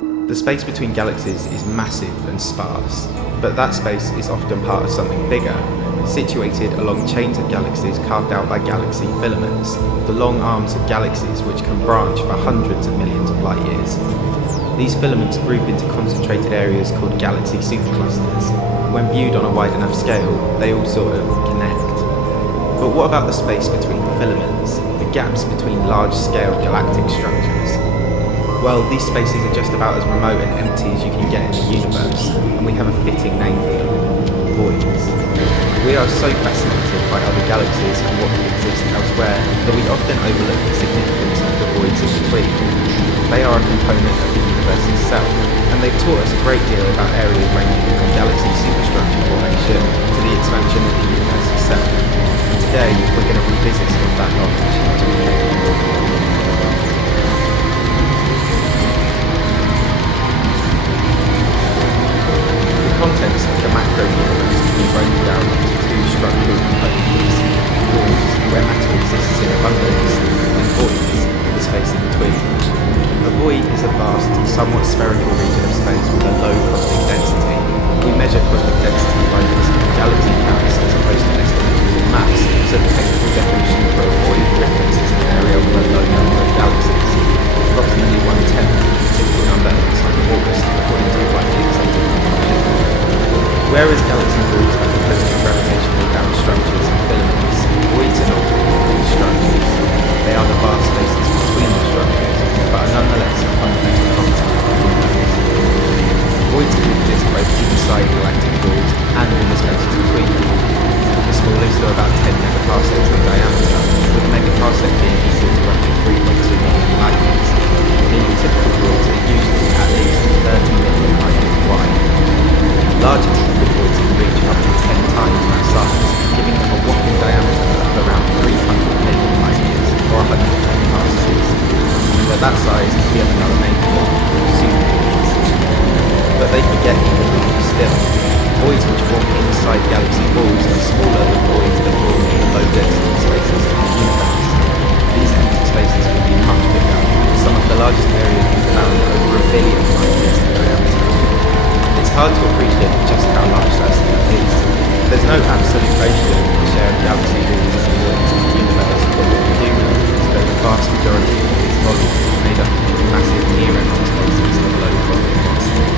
The space between galaxies is massive and sparse, but that space is often part of something bigger, situated along chains of galaxies carved out by galaxy filaments, the long arms of galaxies which can branch for hundreds of millions of light years. These filaments group into concentrated areas called galaxy superclusters. When viewed on a wide enough scale, they all sort of connect. But what about the space between the filaments, the gaps between large-scale galactic structures? Well, these spaces are just about as remote and empty as you can get in the universe, and we have a fitting name for them: voids. We are so fascinated by other galaxies and what could exist elsewhere that we often overlook the significance of the voids in between. They are a component of the universe itself, and they've taught us a great deal about areas ranging from galaxy superstructure formation to the expansion of the universe itself. And today, we're going to revisit some of that knowledge. The contents of the macro-universe can be broken down into two structural components: voids, where matter exists in abundance, and voids, the space in between. A void is a vast, somewhat spherical region of space with a low cosmic density. We measure cosmic density by using galaxy counts as opposed to estimating mass, so the technical definition for a void references an area with a low number of galaxies, approximately 1/10 of the typical number at the time of August, according to widely accepted technology. Whereas galaxy voids are composed of gravitationally bound structures and filaments, voids are not void structures. They are the vast spaces between the structures, but are nonetheless a fundamental concept of the universe. Voids can exist both inside galactic voids and in the spaces between them. The smallest are about 10 megaparsecs in diameter, with a megaparsec being equal to roughly 3.2 million light years. Meaning typical voids are usually at least 30 million light years wide. Larger typical voids can reach up to 10 times that size, giving them a whopping diameter of around 300 million light years, or 110 parsecs. And at that size, we have another name for them: supervoids. But they can get even larger still. Voids which form inside galaxy walls are smaller than voids that form in the low-density spaces of the universe. These empty spaces can be much bigger, with some of the largest areas being found over 1 billion light years in diameter. It's hard to appreciate just how large that scale is. There's no absolute ratio of the share of galaxy walls and voids in the universe, but what we do know is that the vast majority of its volume is made up of massive near-empty spaces of low cosmic density.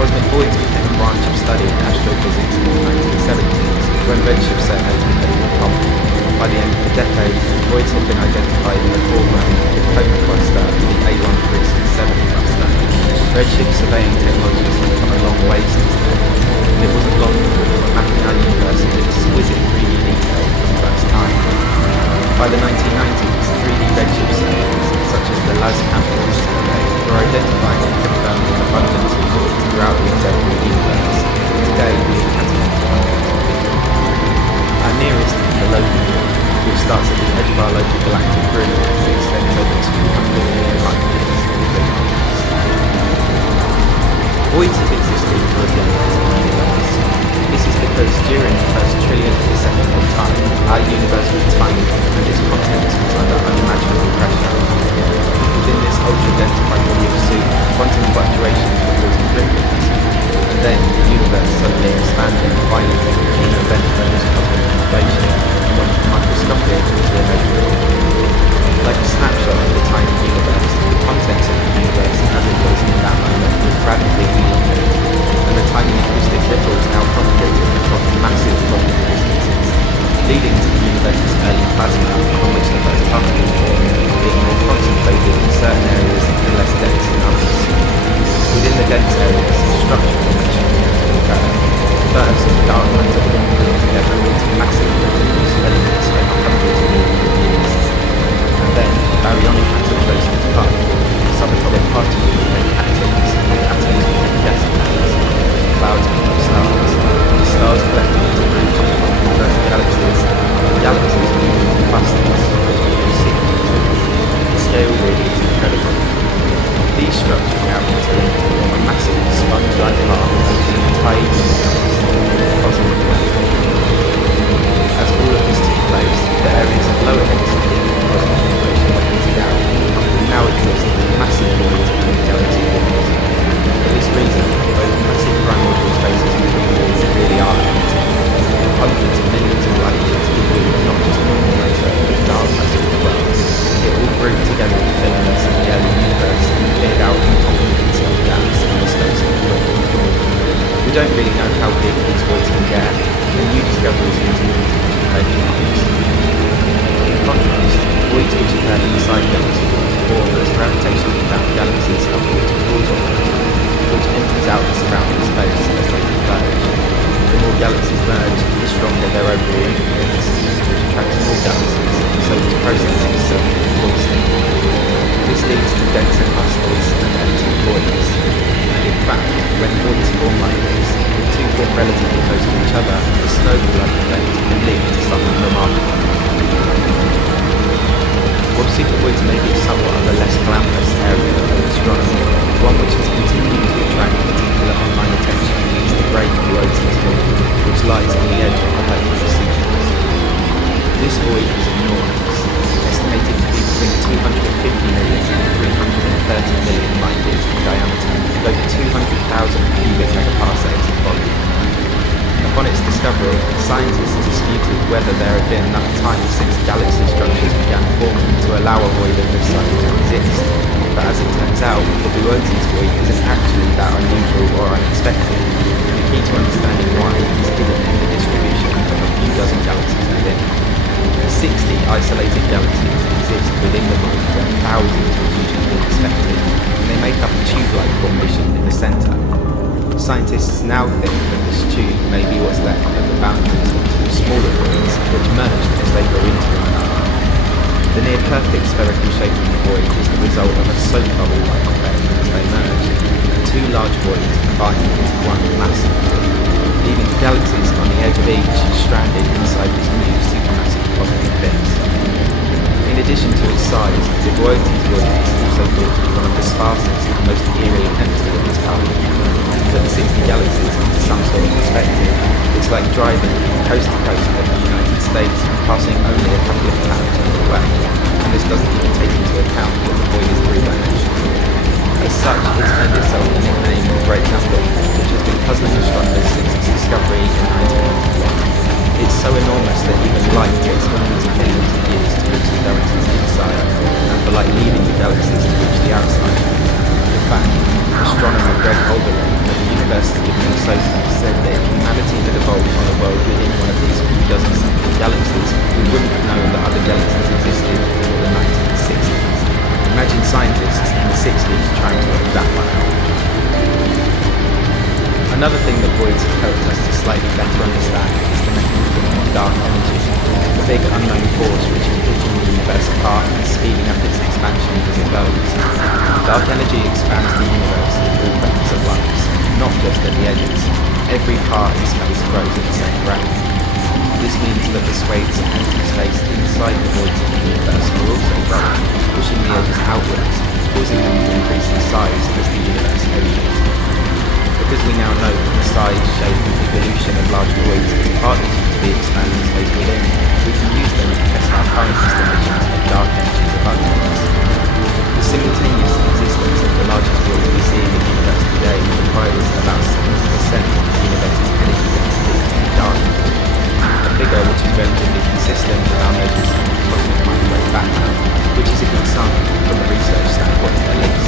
Cosmic voids became a branch of study in astrophysics in the 1970s, when redshift surveys became more common. By the end of the decade, voids have been identified in the former the Coma cluster and the A1367 cluster. Redshift surveying technologies have come a long way since then, and it wasn't long before we were mapping our universe in exquisite 3D detail for the first time. By the 1990s, 3D redshift surveys, such as the LAS-CAMPOS survey, were identifying and confirming an abundance of voids throughout the observable universe. Today, we have categorized our nearest is the local void, which starts at the edge of our local galactic group and extends over 200 million light years. Voids have existed for as long as the universe. This is because during the first trillionth of a second of time, our universe was tiny and its contents was under unimaginable pressure. Within this ultra-densified body of soup, quantum fluctuations were causing ripples, and then the universe suddenly expanded violently in an event known as cosmic inflation, and went from microscopic to immeasurable. Like a snapshot of the tiny universe, the contents of the universe as it was in that moment was radically elongated, and the tiny acoustic ripples now propagated across massive cosmic distances, leading to the universe's early plasma, from which the first particles formed, being more concentrated in certain areas and less dense in others. Within the dense areas, structure formation began to occur. First, dark matter began pulling together into massive molecules elements over hundreds of millions of years. And then, baryonic matter traced its path. Subatomic particles became atoms, and atoms became gas clouds. Clouds became stars. The stars collected into branches from the first galaxies, and galaxies moved into clusters, which became supernovas. The scale really is incredible. These structures now interlink to form a massive sponge-like arc over the entire universe, the cosmic web. As all of this took place, the areas of lower density cosmic information were emptied out, and we now exist in massive voids don't really know how big these voids can get, and new discoveries continue to push the benchmarks. In contrast, voids which occur inside galaxies form as gravitationally bound galaxies are pulled towards one another, which empties out the surrounding space as they converge. The more galaxies merge, the stronger their overall influence, which attracts more galaxies, so this process is self-reinforcing. This leads to denser clusters and empty voids. And in fact, when voids form like this, the two form relatively close to each other, the snowball-like effect can lead to something remarkable. While supervoids may be somewhat of a less glamorous area of astronomy, one which has continued to attract particular online attention is the Great Boötes Void, which lies on the edge of the Hubble sequence. This void is enormous, estimated to be between 250 million and 330 million light years in diameter, with over 200,000 cubic megaparsecs in volume. Upon its discovery, scientists disputed whether there had been enough time since galaxy structures began forming to allow a void of this size to exist, but as it turns out, the Boötes void isn't actually that unusual or unexpected. The key to understanding why is hidden in the distribution of a few dozen galaxies within. 60 isolated galaxies exist within the void where thousands would usually be expected, and they make up a tube-like formation in the centre. Scientists now think that this tube may be what's left at the boundaries of two smaller voids which merged as they grow into one another. The near-perfect spherical shape of the void is the result of a soap bubble-like effect as they merge. Two large voids combine into one massive void, leaving galaxies on the edge of each stranded inside this new supermassive cosmic abyss. In addition to its size, the Boötes void is also thought to be one of the sparsest and most eerily empty of its kind. To put the 60 galaxies into some sort of perspective, it's like driving from coast to coast of the United States, passing only a couple of planets on the way, and this doesn't even take into account that the void is three-dimensional. As such, it's earned itself the nickname the Great Number, which has been puzzling astronomers since its discovery in 1991. It's so enormous that even light takes hundreds of millions of years to reach the galaxies inside, and for light leaving the galaxies to reach the outside. In fact, astronomer Greg Holderlin at the University of Minnesota said that if humanity had evolved on a world within one of these few dozen central galaxies, we wouldn't have known that other galaxies existed until the 1960s. Imagine scientists in the 60s trying to work that one out. Another thing that voids have helped us to slightly better understand is the mechanism of dark energy, the big unknown force which is pushing the universe apart and speeding up its expansion as it goes. Dark energy expands the universe in all points at once, not just at the edges. Every part in space grows at the same rate. This means that the swathes of empty space inside the voids of the universe are also growing, pushing the edges outwards, causing them to increase in size as the universe ages. Because we now know that the size, shape and evolution of large voids is partly due to the expanding space within, we can use them to test our current estimations of dark energy's abundance. The simultaneous existence of the largest void we see in the universe today requires about 70% of the universe's energy density in dark energy, a figure which is relatively consistent with our measures of the cosmic microwave background, which is a good sign from a research standpoint at least.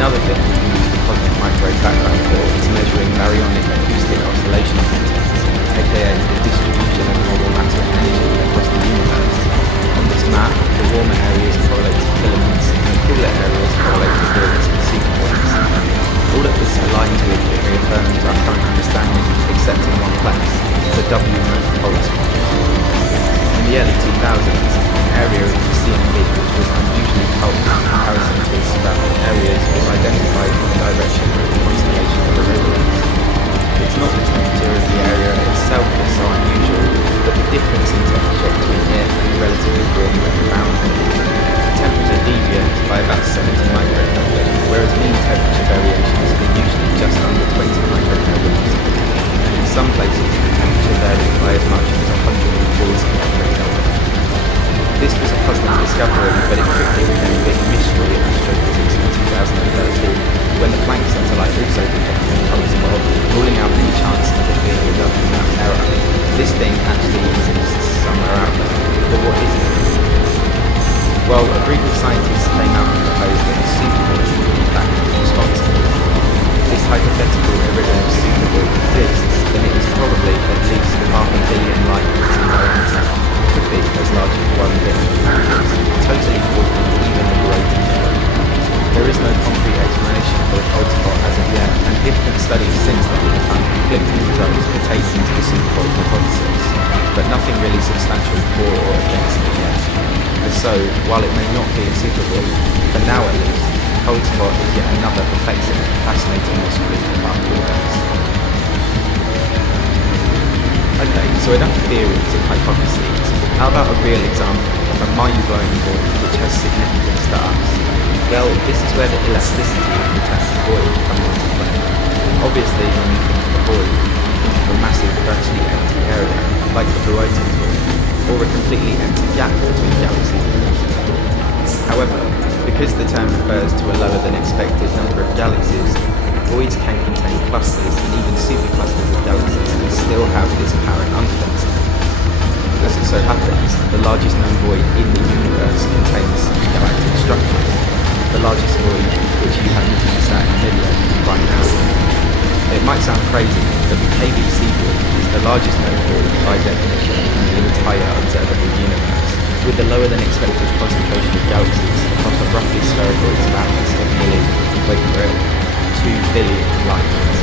Another thing we can use the cosmic microwave background for is measuring baryonic acoustic oscillation patterns, aka the distribution of normal matter energy across the universe. On this map, the warmer areas correlate to filaments and the cooler areas nothing really substantial for or against it yet. And so, while it may not be a superball, for now at least, cold spot is yet another perplexing and fascinating mystery about the universe. Okay, so enough theories and hypotheses. How about a real example of a mind-blowing void which has significance to us? Well, this is where the elasticity of the term void comes into play. Obviously, when you think of a void, you think of a massive, virtually empty area, like the blue ocean void, or a completely empty gap between galaxies. However, because the term refers to a lower than expected number of galaxies, voids can contain clusters and even superclusters of galaxies and still have this apparent underdensity. As it so happens, the largest known void in the universe contains galactic structures. The largest void, which you happen to be sat in the middle of right now. It might sound crazy, but the KBC void is the largest known void by definition in the entire observable universe, with the lower than expected concentration of galaxies across a roughly spherical expanse of nearly, wait for it, 2 billion light years.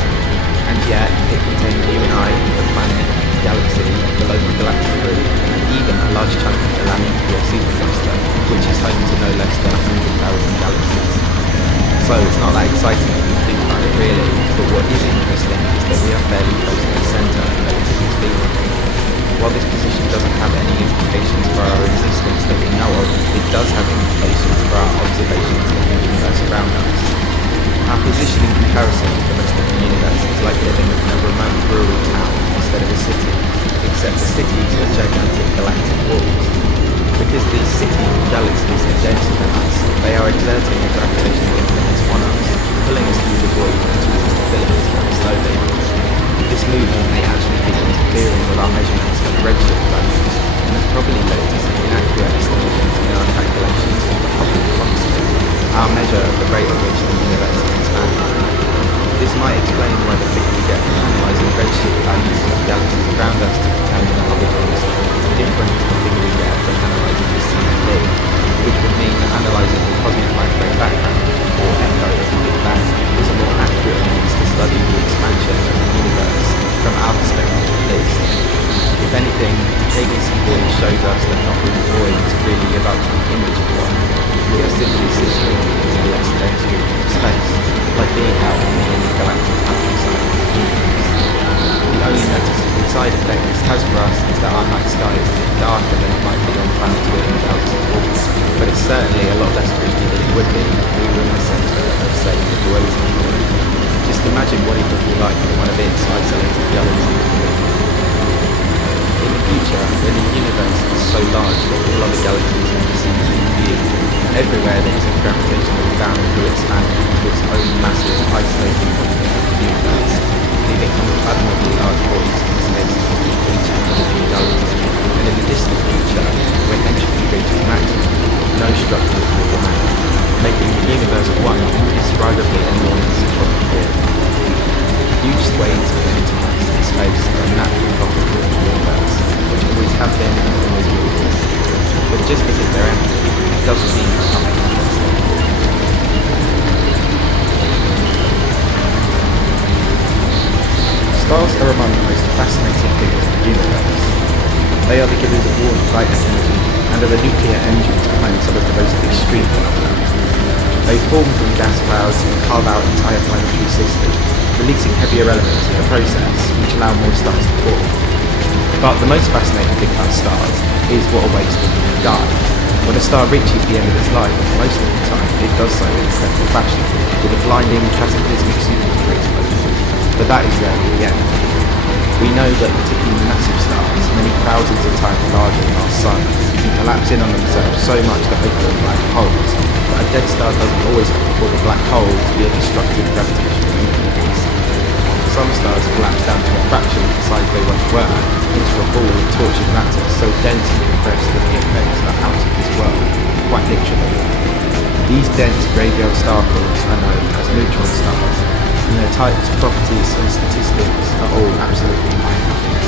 And yet, it contains you and I, the planet, the galaxy, the local galactic group, and even a large chunk of the Lamiaea supercluster, which is home to no less than 100,000 galaxies. So it's not that exciting when you think about it really, but what is interesting is that we are fairly close to the centre, relatively speaking. While this position doesn't have any implications for our existence that we know of, it does have implications for our observations of the universe around us. Our position in comparison to the rest of the universe is like living in a remote rural town instead of a city, except the cities are gigantic galactic walls. Because these cities and galaxies are denser than us, they are exerting a gravitational influence on us, pulling us through the void and towards the filaments very slowly. This movement may actually be interfering with our measurements of redshift values, and has probably led to some inaccurate estimations in our calculations of the Hubble constant, our measure of the rate at which the universe is expanding. This might explain why the figure we get from analysing redshift values of galaxies around us to determine the Hubble constant is different to the figure we get from analysing the CMB, which would mean that analysing the cosmic microwave background, or echo of the Big Bang, is a more accurate means to study the expansion of the universe, from our perspective at least. If anything, KBC void shows us that not being voids really live up to the image of one. We are simply sitting in a less dense region of space, like being out in the intergalactic countryside of the universe. The only noticeable side effect this has for us is that our night sky is a bit darker than it might be on planets within thousands of orbits, but it's certainly a lot less creepy than it would be if we were in the centre of, say, the blue ocean void. Just imagine what it would be like in one of its isolated galaxies. In the future, when the universe is so large that all other galaxies can be seen in view, everywhere there is a gravitational bound will expand into its own massive, isolated point of the universe, leaving unfathomably large voids in space between each individual galaxy. And in the distant future, when entropy reaches maximum, no structures will remain, making the universe one indescribably enormous across the board. Huge swathes of empty mass in space are a natural property of the universe, which always have been and always will be. But just because they're empty, it doesn't mean that nothing interesting. Stars are among the most fascinating figures of the universe. They are the givers of warm light and energy, and are the nuclear engines behind some of the most extreme phenomena. They form from gas clouds and carve out entire planetary systems, releasing heavier elements in the process, which allow more stars to form. But the most fascinating thing about stars is what awaits them when they die. When a star reaches the end of its life, most of the time it does so in incredible fashion, with a blinding, cataclysmic supernova explosion. But that is rarely the end. We know that particularly massive stars, many thousands of times larger than our Sun, can collapse in on themselves so much that they form black holes. But a dead star doesn't always have to form a black hole to be a destructive gravitational influence. Some stars collapse down to a fraction of the size they once were, into a ball of tortured matter so dense and compressed that the effects are out of this world, quite literally. These dense graveyard star cores are known as neutron stars, and their types, properties and statistics are all absolutely mind-blowing.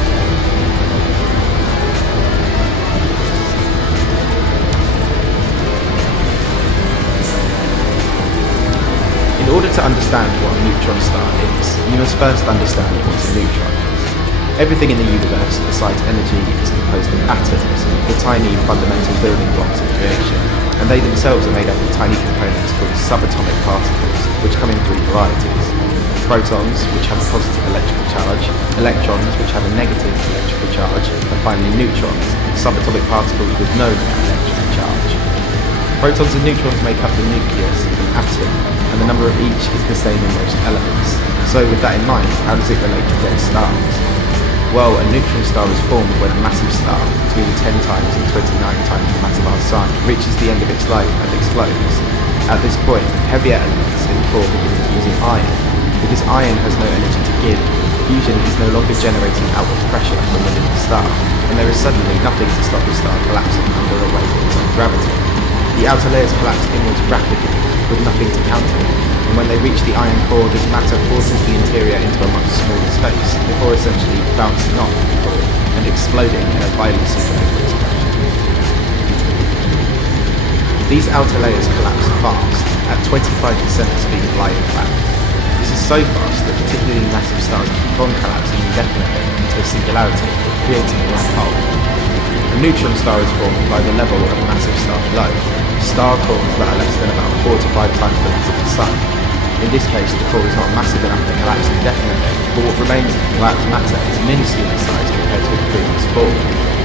In order to understand what a neutron star is, you must first understand what a neutron is. Everything in the universe, besides energy, is composed of atoms, the tiny fundamental building blocks of creation, and they themselves are made up of tiny components called subatomic particles, which come in three varieties. Protons, which have a positive electrical charge, electrons, which have a negative electrical charge, and finally neutrons, subatomic particles with no electrical charge. Protons and neutrons make up the nucleus of an atom, and the number of each is the same in most elements. So with that in mind, how does it relate to dead stars? Well, a neutron star is formed when a massive star, between 10 times and 29 times the mass of our Sun, reaches the end of its life and explodes. At this point, heavier elements in the core begin fusing iron. Because iron has no energy to give, fusion is no longer generating outward pressure from within the star, and there is suddenly nothing to stop the star collapsing under a weight of its own gravity. The outer layers collapse inwards rapidly, with nothing to counter it, and when they reach the iron core, this matter forces the interior into a much smaller space, before essentially bouncing off the core and exploding in a violent supernova explosion. These outer layers collapse fast, at 25% the speed of light in fact. This is so fast that particularly massive stars keep on collapsing indefinitely into a singularity, creating a black hole. A neutron star is formed by the level of a massive star below, star cores that are less than about 4 to 5 times the mass of the Sun. In this case, the core is not massive enough to collapse indefinitely, but what remains of the collapsed matter is minuscule in size compared to its previous form.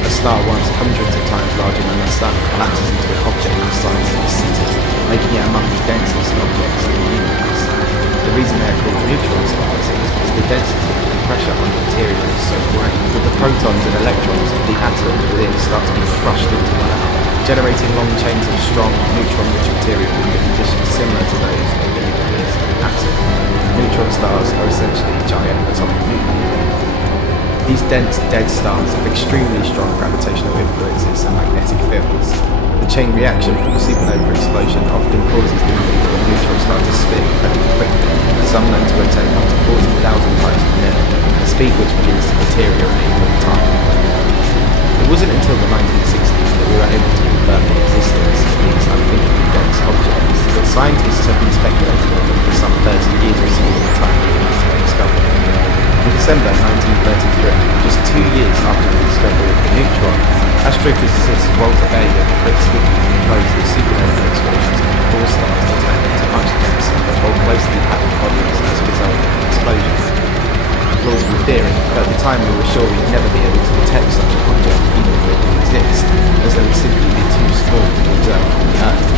A star once hundreds of times larger than the Sun collapses into an object the size of a city, making it among the densest objects in the universe. The reason they are called neutron stars is because the density and pressure on the material is so great that the protons and electrons of the atoms within start to be crushed into one another, generating long chains of strong neutron-rich material under conditions similar to those of the nucleus of an atom. Neutron stars are essentially giant atomic nuclei. These dense, dead stars have extremely strong gravitational influences and magnetic fields. The chain reaction from the supernova explosion often causes the neutron star to spin incredibly quickly, and some known to rotate up to 40,000 times per minute, a speed which begins to deteriorate over time. It wasn't until the 1960s that we were able to confirm the existence of these unthinkably dense objects, but scientists have been speculating on them for some 30 years or so at the time of their discovery. In December 1933, just 2 years after the discovery of the neutron, astrophysicist Walter Bailey and Fritz Zwicky proposed that supernova explosions can cause stars to turn into much denser and more closely packed bodies as a result of the explosion. A plausible theory, but at the time we were sure we'd never be able to detect such an object even if it did exist, as they would simply be too small to observe from the Earth.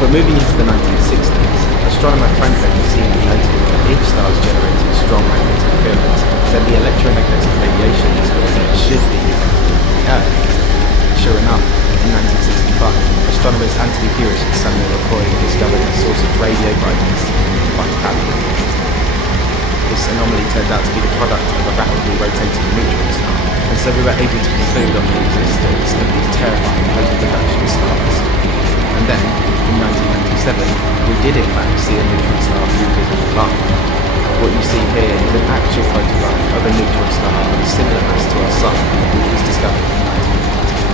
But moving into the 1960s, astronomer Frank Cassini noted that if stars generated strong magnetic fields, then the electromagnetic radiation exposure should be the Earth. Sure enough, in 1965, astronomers Anthony Hewish and Samuel McCoy discovered a source of radio brightness by Italian. This anomaly turned out to be the product of a rapidly rotating neutron star, and so we were able to conclude on the existence of these terrifying post-production stars. And then, in 1997, we did in fact see a neutron star through visible light. What you see here is an actual photograph of a neutron star of a similar mass to our Sun, which was discovered in 1950.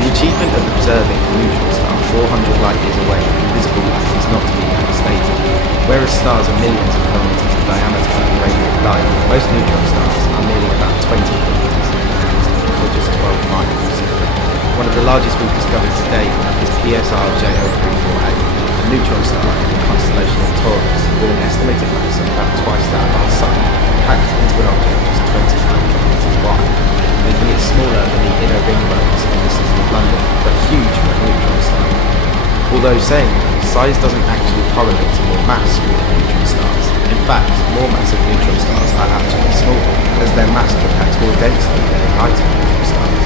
The achievement of observing a neutron star 400 light years away in visible light is not to be understated. Whereas stars are millions of kilometers in diameter and radiant light, most neutron stars are merely about 20 kilometers in diameter, or just 12 miles. One of the largest we've discovered to date is PSR J0348, a neutron star in the constellation of Taurus, with an estimated mass of about twice that of our Sun, packed into an object just 29 kilometers wide, making it smaller than the inner ring roads in the city of London, but huge for a neutron star. Although saying that, size doesn't actually correlate to more mass with neutron stars. In fact, more massive neutron stars are actually smaller, as their mass compacts more densely than lighter neutron stars.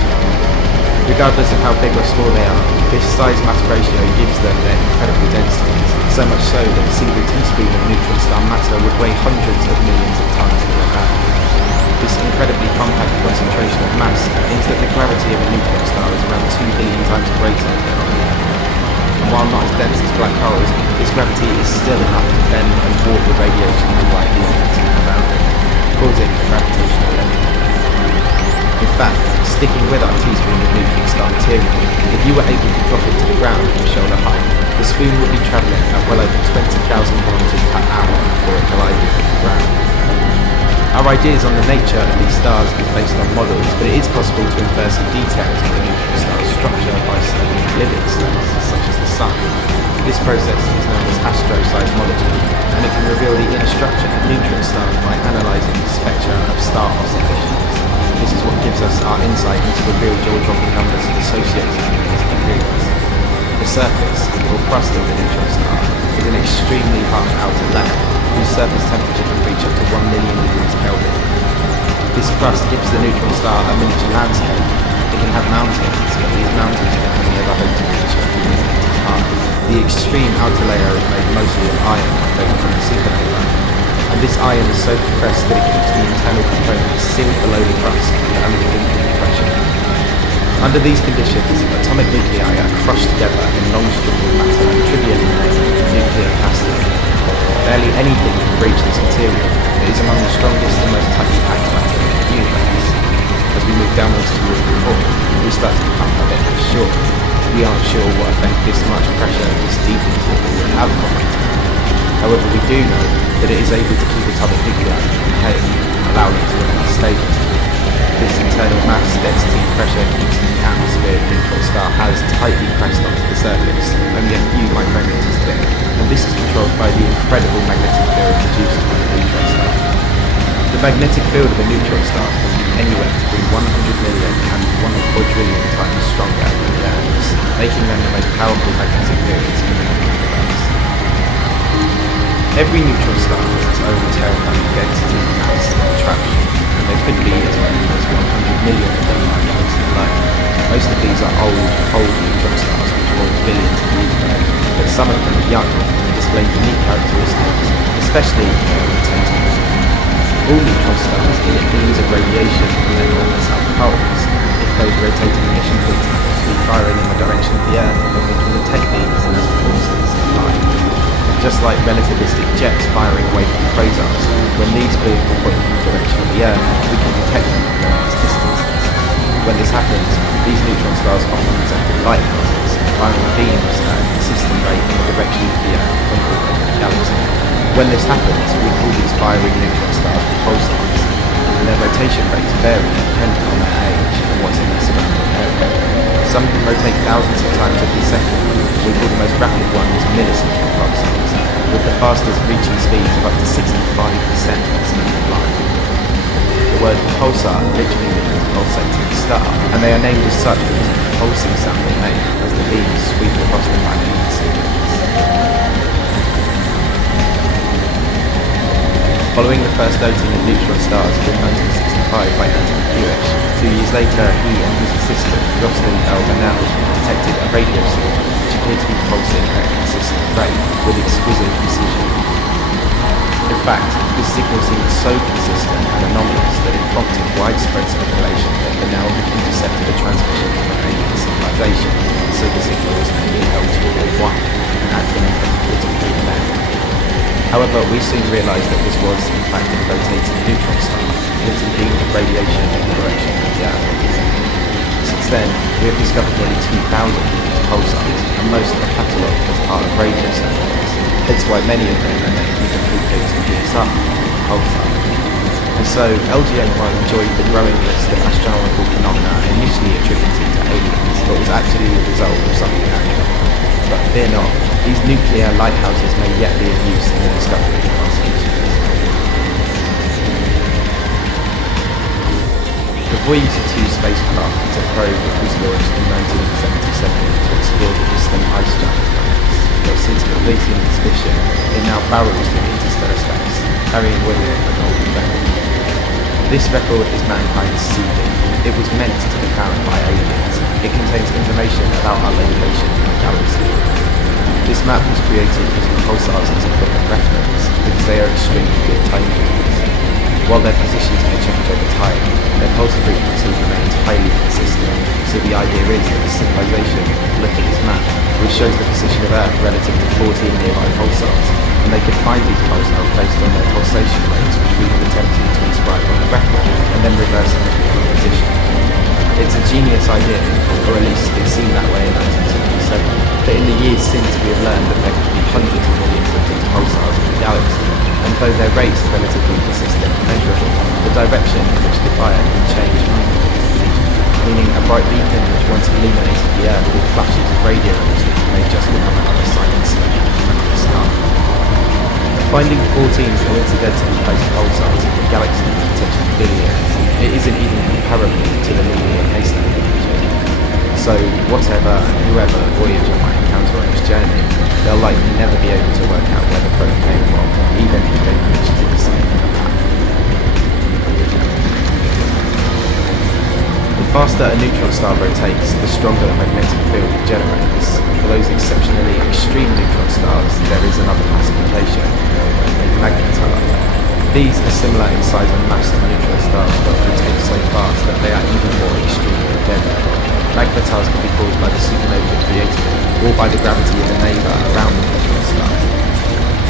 Regardless of how big or small they are, this size-mass ratio gives them their incredible densities, so much so that a single teaspoon of neutron star matter would weigh hundreds of millions of tons on Earth. This incredibly compact concentration of mass means that the gravity of a neutron star is around 2 billion times greater than on Earth. And while not as dense as black holes, its gravity is still enough to bend and warp the radiation and light orbiting around it, causing gravitational levity. In fact, sticking with our teaspoon of neutron star material, if you were able to drop it to the ground from shoulder height, the spoon would be travelling at well over 20,000 kilometers per hour before it collided with the ground. Our ideas on the nature of these stars is based on models, but it is possible to infer some details of the neutron star's structure by studying living stars, such as the Sun. This process is known as astroseismology, and it can reveal the inner structure of neutron stars by analysing the spectra of star oscillations. This is what gives us our insight into the real jaw-dropping numbers associated with these periods. The surface, or crust of the neutron star, is an extremely hot outer layer, whose surface temperature can reach up to 1 million degrees Kelvin. This crust gives the neutron star a miniature landscape. It can have mountains, but these mountains can only ever hope to reach a few meters high. The extreme outer layer is made mostly of iron, made from the supernova, and this iron is so compressed that it keeps the internal components sealed below the crust under unlimited pressure. Under these conditions, atomic nuclei are crushed together in long strips of matter, trivially named nuclear plastic. Barely anything can breach this material. It is among the strongest and most tightly packed matter in the universe. As we move downwards towards the core, we start to become a bit unsure. We aren't sure what effect this much pressure this deep into it will have on it. However, we do know that it is able to keep atomic nuclei from decaying, allowing it to remain stable. This internal mass, density, and pressure keeps the atmosphere the neutron star has tightly pressed onto the surface, only a few micrometers thick, and this is controlled by the incredible magnetic field produced by the neutron star. The magnetic field of a neutron star can be anywhere between 100 million and 1 quadrillion times stronger than the Earth's, making them the most powerful magnetic fields in the universe. Every neutron star has its own thermal density, mass, and attraction, and there could be as many as 100 million of them in the galaxy alone. Most of these are old, cold neutron stars which formed billions of years ago, but some of them are young and display unique characteristics, especially in their rotating. All neutron stars emit beams of radiation from their north and south poles. If those rotating emission beams happen to be firing in the direction of the Earth, then we can detect these as forces of light. Just like relativistic jets firing away from quasars, when these beams are pointing in the direction of the Earth, we can detect them from these distances. When this happens, these neutron stars often resemble lighthouses, firing beams at a consistent rate in the direction of the Earth from all over the galaxy. When this happens, we call these firing neutron stars pulsars, and their rotation rates vary depending on their age and what's in their surrounding area. Some can rotate thousands of times every second. We call the most rapid one as millisecond pulsars, with the fastest reaching speeds of up to 65% of the speed of light. The word pulsar literally means pulsating star, and they are named as such because of the pulsing sound they make as the beams sweep across the planet in sequence. Following the first noting of neutron stars in 1965 by Anton Hewish, 2 years later he and his assistant, Jocelyn L. Bernal, detected a radio signal which appeared to be pulsing at a consistent rate with exquisite precision. In fact, this signal seemed so consistent and anomalous that it prompted widespread speculation that Bernal had intercepted a transmission from an alien civilization, so the signal was named L201 and acting as a political event. However, we soon realised that this was, in fact, a rotating neutron star, emitting beams of radiation in the direction of the Earth. Since then, we have discovered nearly 2,000 of these pulsars, and most are catalogued as part of radio satellites. That's why many of them are named with the Pluto to PSR, pulsar. And so, LGA-1 enjoyed the growing list of astronomical phenomena initially attributed to aliens, but was actually the result of something natural. But fear not, these nuclear lighthouses may yet be of use in the discovery of our species. The Voyager 2 spacecraft is a probe that was launched in 1977 to explore the distant ice giant planets. But since completing its mission, it now barrels through interstellar space, carrying with it a golden record. This record is mankind's CV. It was meant to be found by aliens. It contains information about our location in the galaxy. This map was created using pulsars as a book of reference because they are extremely good timekeepers. While their positions may change over time, their pulse frequency remains highly consistent, so the idea is that the civilization could look at this map, which shows the position of Earth relative to 14 nearby pulsars, and they could find these pulsars based on their pulsation rates, which we have attempted to inscribe on the record, and then reverse them to the position. It's a genius idea, or at least it seemed that way in 1977, but in the years since we have learned that there could be hundreds of millions of these pulsars in the galaxy, and though their rates are relatively consistent and measurable, the direction in which they fire can change minimally, meaning a bright beacon which once illuminated the Earth with flashes of radio energy may just become another silent speck in the sky. Finding 14 coincidentally placed pulsars in a galaxy of potentially billions, it isn't even comparable to the needle and haystack imaging. So whatever and whoever Voyager might encounter on its journey, they'll likely never be able to work out where the probe came from, even if they manage to decipher the map. The faster a neutron star rotates, the stronger the magnetic field it generates. For those exceptionally extreme neutron stars, there is another classification, a magnetar. These are similar in size and mass to neutron stars, but rotate so fast that they are even more extremely deadly. Magnetars can be caused by the supernova created or by the gravity of a neighbour around the neutron star.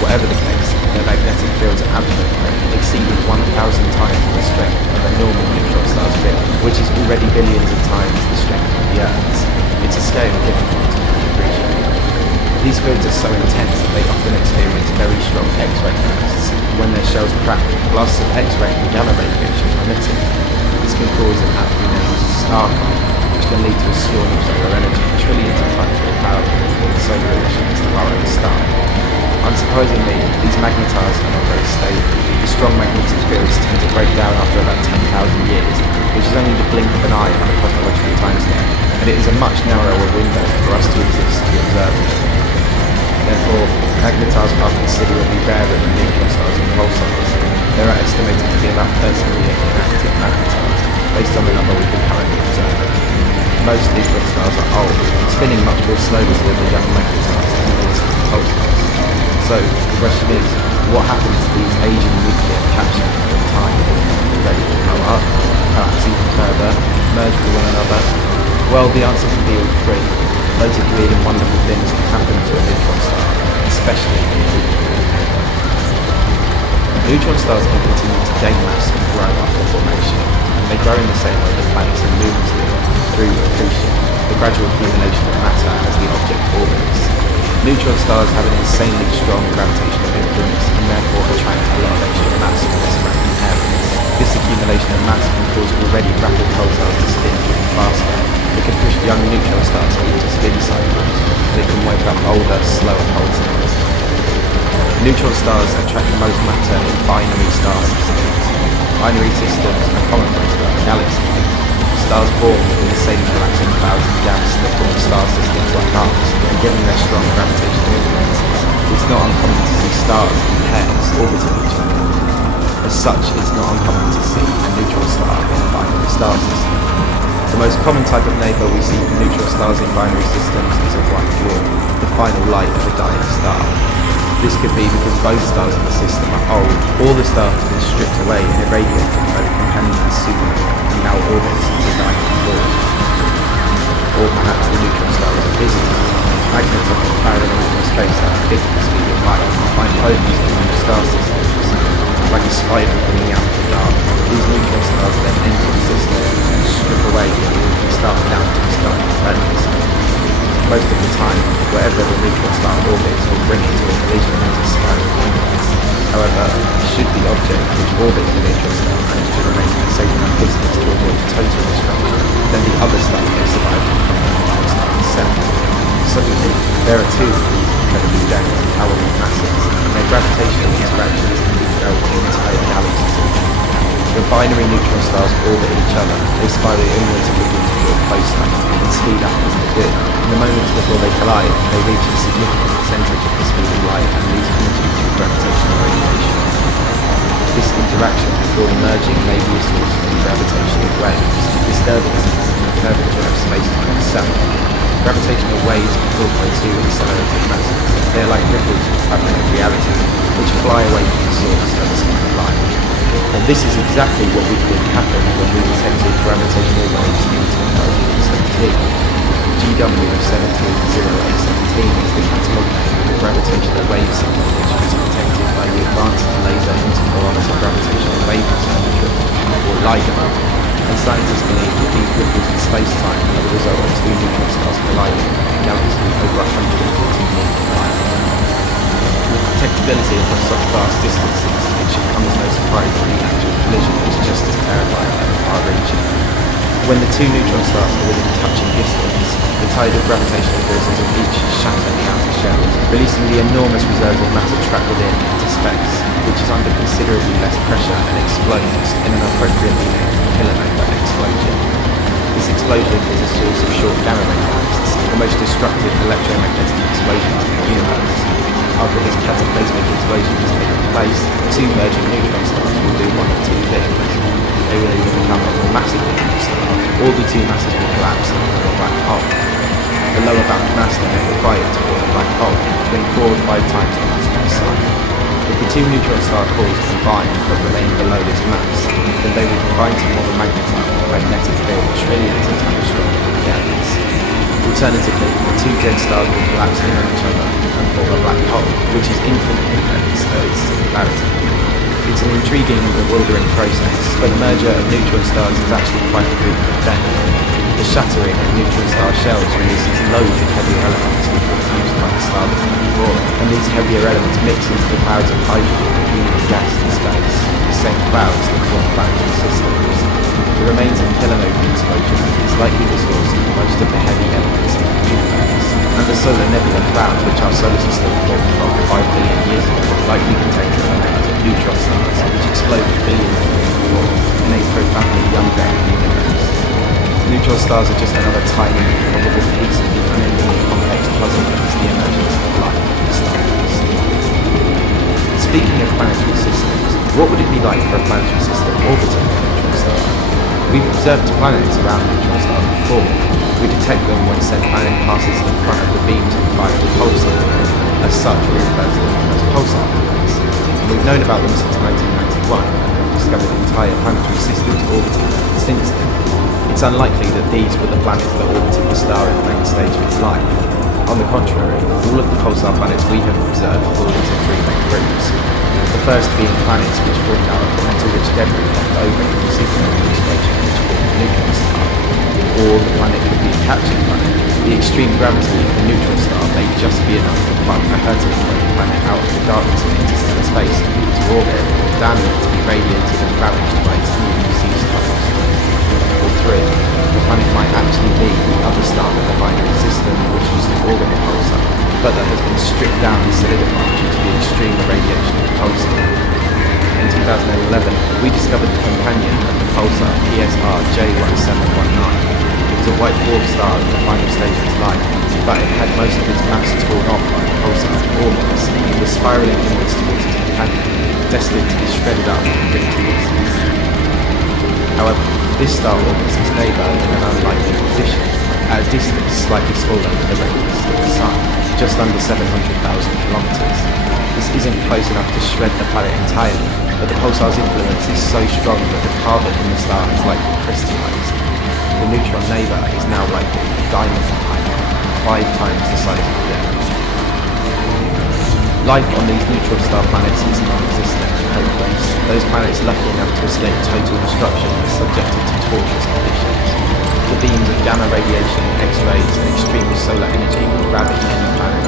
Whatever the case, their magnetic fields are absolutely exceeding 1,000 times the strength of a normal neutron star's field, which is already billions of times the strength of the Earth's. It's a scale difficult to appreciate. These fields are so intense that they often experience very strong X-ray bursts. When their shells crack, blasts of X-ray and gamma radiation are emitted. This can cause an aptly named star fire, which can lead to a storm of solar energy trillions of times more powerful than the solar emissions of our own star. Unsurprisingly, these magnetars are not very stable. The strong magnetic fields tend to break down after about 10,000 years, which is only the blink of an eye on a cosmological timescale, and it is a much narrower window for us to exist to observe them. Therefore, magnetars are considerably rarer than neutron stars and pulsars. There are estimated to be about 30 million inactive magnetars, based on the number we can currently observe. Most neutron stars are old, spinning much more slowly than the young magnetars and the pulsars. So, the question is, what happens to these aging nuclear capsules over time? Are they ready to blow up, perhaps even further, merge with one another? Well, the answer can be all three. Loads of weird and wonderful things can happen to a neutron star, especially in neutron stars can continue to gain mass and grow after formation, and they grow in the same way that planets and moons do, through accretion, the gradual accumulation of matter as the object orbits. Neutron stars have an insanely strong gravitational influence and therefore attract a lot of extra mass from their surrounding areas. This accumulation of mass can cause already rapid pulsars to spin even faster. It can push young neutron stars into spin cycles, and it can wake up older, slower pulsars. Neutron stars attract the most matter in binary star systems. Binary systems are commonplace throughout the galaxy. Stars form within the same collapsing clouds of gas that form star systems like ours, and given their strong gravitational influences, it's not uncommon to see stars in pairs orbiting each other. As such, it's not uncommon to see a neutron star in a binary star system. The most common type of neighbour we see for neutron stars in binary systems is a white dwarf, the final light of a dying star. This could be because both stars in the system are old, or the star has been stripped away and irradiated by the companion supernova and now orbits as a dying dwarf. Or perhaps the neutron star is a visitor. Magnets often travel into space at a fifth the speed of light and find homes in new star systems. Like a spider crawling out of the dark, these neutron stars then enter the system and strip away and start down to the starting planets. Most of the time, wherever the neutron star orbits will bring it to a collision with a spiral universe. However, should the object which orbits the neutron star manage to remain at a safe enough distance to avoid total destruction, then the other star may survive from the neutron star itself. Suddenly, there are two of these incredibly dense and powerful masses, and their gravitational interactions can be felt in entire galaxies. When binary neutron stars orbit each other, they spiral inwards and begin to draw closer and speed up as they do. In the moments before they collide, they reach a significant percentage of the speed of light and lose energy through gravitational radiation. This interaction before merging may be a source of gravitational waves, disturbances in the curvature of space-time itself. Gravitational waves are caused by two accelerated masses. They are like ripples in the fabric of reality, which fly away from the source at the speed of light. And this is exactly what we think happened when we detected gravitational waves in 2017. GW170817 is the catalogue name for the gravitational wave signal which was detected by the Advanced Laser Interferometer Gravitational Wave Observatory, or LIGO, and scientists believe that these ripples in space-time are the result of two neutron stars colliding in a galaxy over 140 million miles. We detected stability across such vast distances, it should come as no surprise that the actual collision is just as terrifying and far-reaching. When the two neutron stars are within touching distance, the tidal gravitational forces of each shatter the outer shells, releasing the enormous reserves of matter trapped within into space, which is under considerably less pressure and explodes in an appropriately named kilonova explosion. This explosion is a source of short gamma ray bursts, the most destructive electromagnetic explosions in the universe. After this cataclysmic explosion has taken place, two merging neutron stars will do one of two things. They will either become a more massive neutron star, or the two masses will collapse and form a black hole. The lower bound mass limit required to form a black hole between 4 or 5 times the mass of the Sun. If the two neutron star cores combine but remain below this mass, then they will combine to form a magnetic field trillions of times stronger than the others. Alternatively, the two dead stars will collapse in on each other and form a black hole, which is infinitely dense at its singularity. It's an intriguing and bewildering process, but the merger of neutron stars is actually quite a frequent event. The shattering of neutron star shells releases loads of heavier elements which were fused by the star that came before it, and these heavier elements mix into the clouds of hydrogen and helium gas in space, the same clouds that form planetary systems. The remains of kilonova explosion is likely the source of most of the heavy elements in the universe, and the solar nebula cloud, which our solar system formed from 5 billion years ago, likely contains the remains of neutron stars, which exploded billions of years before in a profoundly younger universe. Neutron stars are just another tiny, improbable piece of the unendingly complex puzzle that is the emergence of life in the stars. Speaking of planetary systems, what would it be like for a planetary system orbiting a neutron star? We've observed planets around neutron stars before. We detect them when said planet passes in front of the beams of a viable pulsar. As such, we refer to them as pulsar planets. And we've known about them since 1991 and have discovered entire planetary systems orbiting them since then. It's unlikely that these were the planets that orbited the star in the main stage of its life. On the contrary, all of the pulsar planets we have observed fall into 3 main groups. The first being planets which formed out of the metal-rich debris left over in the supernova explosion which formed a neutron star. Or the planet could be a captured planet. The extreme gravity of the neutron star may just be enough to pump a hurtling planet out of the darkness of interstellar space and into orbit, damning it to be radiated and ravaged by its new sea stars. Or 3. The planet might actually be the other star in the binary system which used to orbit the pulsar, but that has been stripped down and solidified due to the extreme irradiation of the pulsar. In 2011, we discovered the companion of the pulsar PSR J1719. It was a white dwarf star in the final stage of its life, but it had most of its mass torn off by the pulsar's orbits and was spiralling inwards towards its companion, destined to be shredded up and bring to pieces. However, this star orbits its neighbour in an unlikely position, at a distance slightly smaller than the radius of the Sun, just under 700,000 kilometres. This isn't close enough to shred the planet entirely, but the pulsar's influence is so strong that the carbon in the star has likely crystallised. The neutron neighbour is now likely a diamond type, 5 times the size of the Earth. Life on these neutron star planets is non-existent and hopeless. Those planets lucky enough to escape total destruction are subjected to torturous conditions. The beams of gamma radiation, X-rays and extreme solar energy would ravage any planet.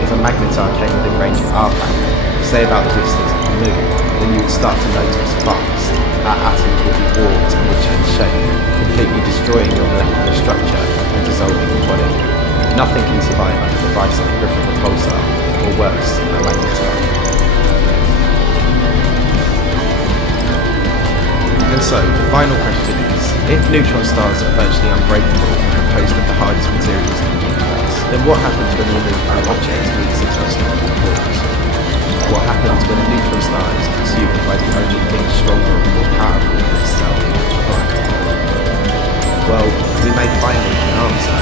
If a magnetar came within range of our planet, say about the distance of the Moon, then you would start to notice fast. Our atoms would be warped and would change shape, completely destroying your molecular structure and dissolving your body. Nothing can survive under the vice and grip of a pulsar, or worse, a magnetar. And so, the final question is, if neutron stars are virtually unbreakable and composed of the hardest materials in the universe, then what happens when an immovable object meets its unstoppable force? What happens when a neutron star is consumed by the only thing stronger and more powerful than itself, a black hole? Well, we may finally have an answer.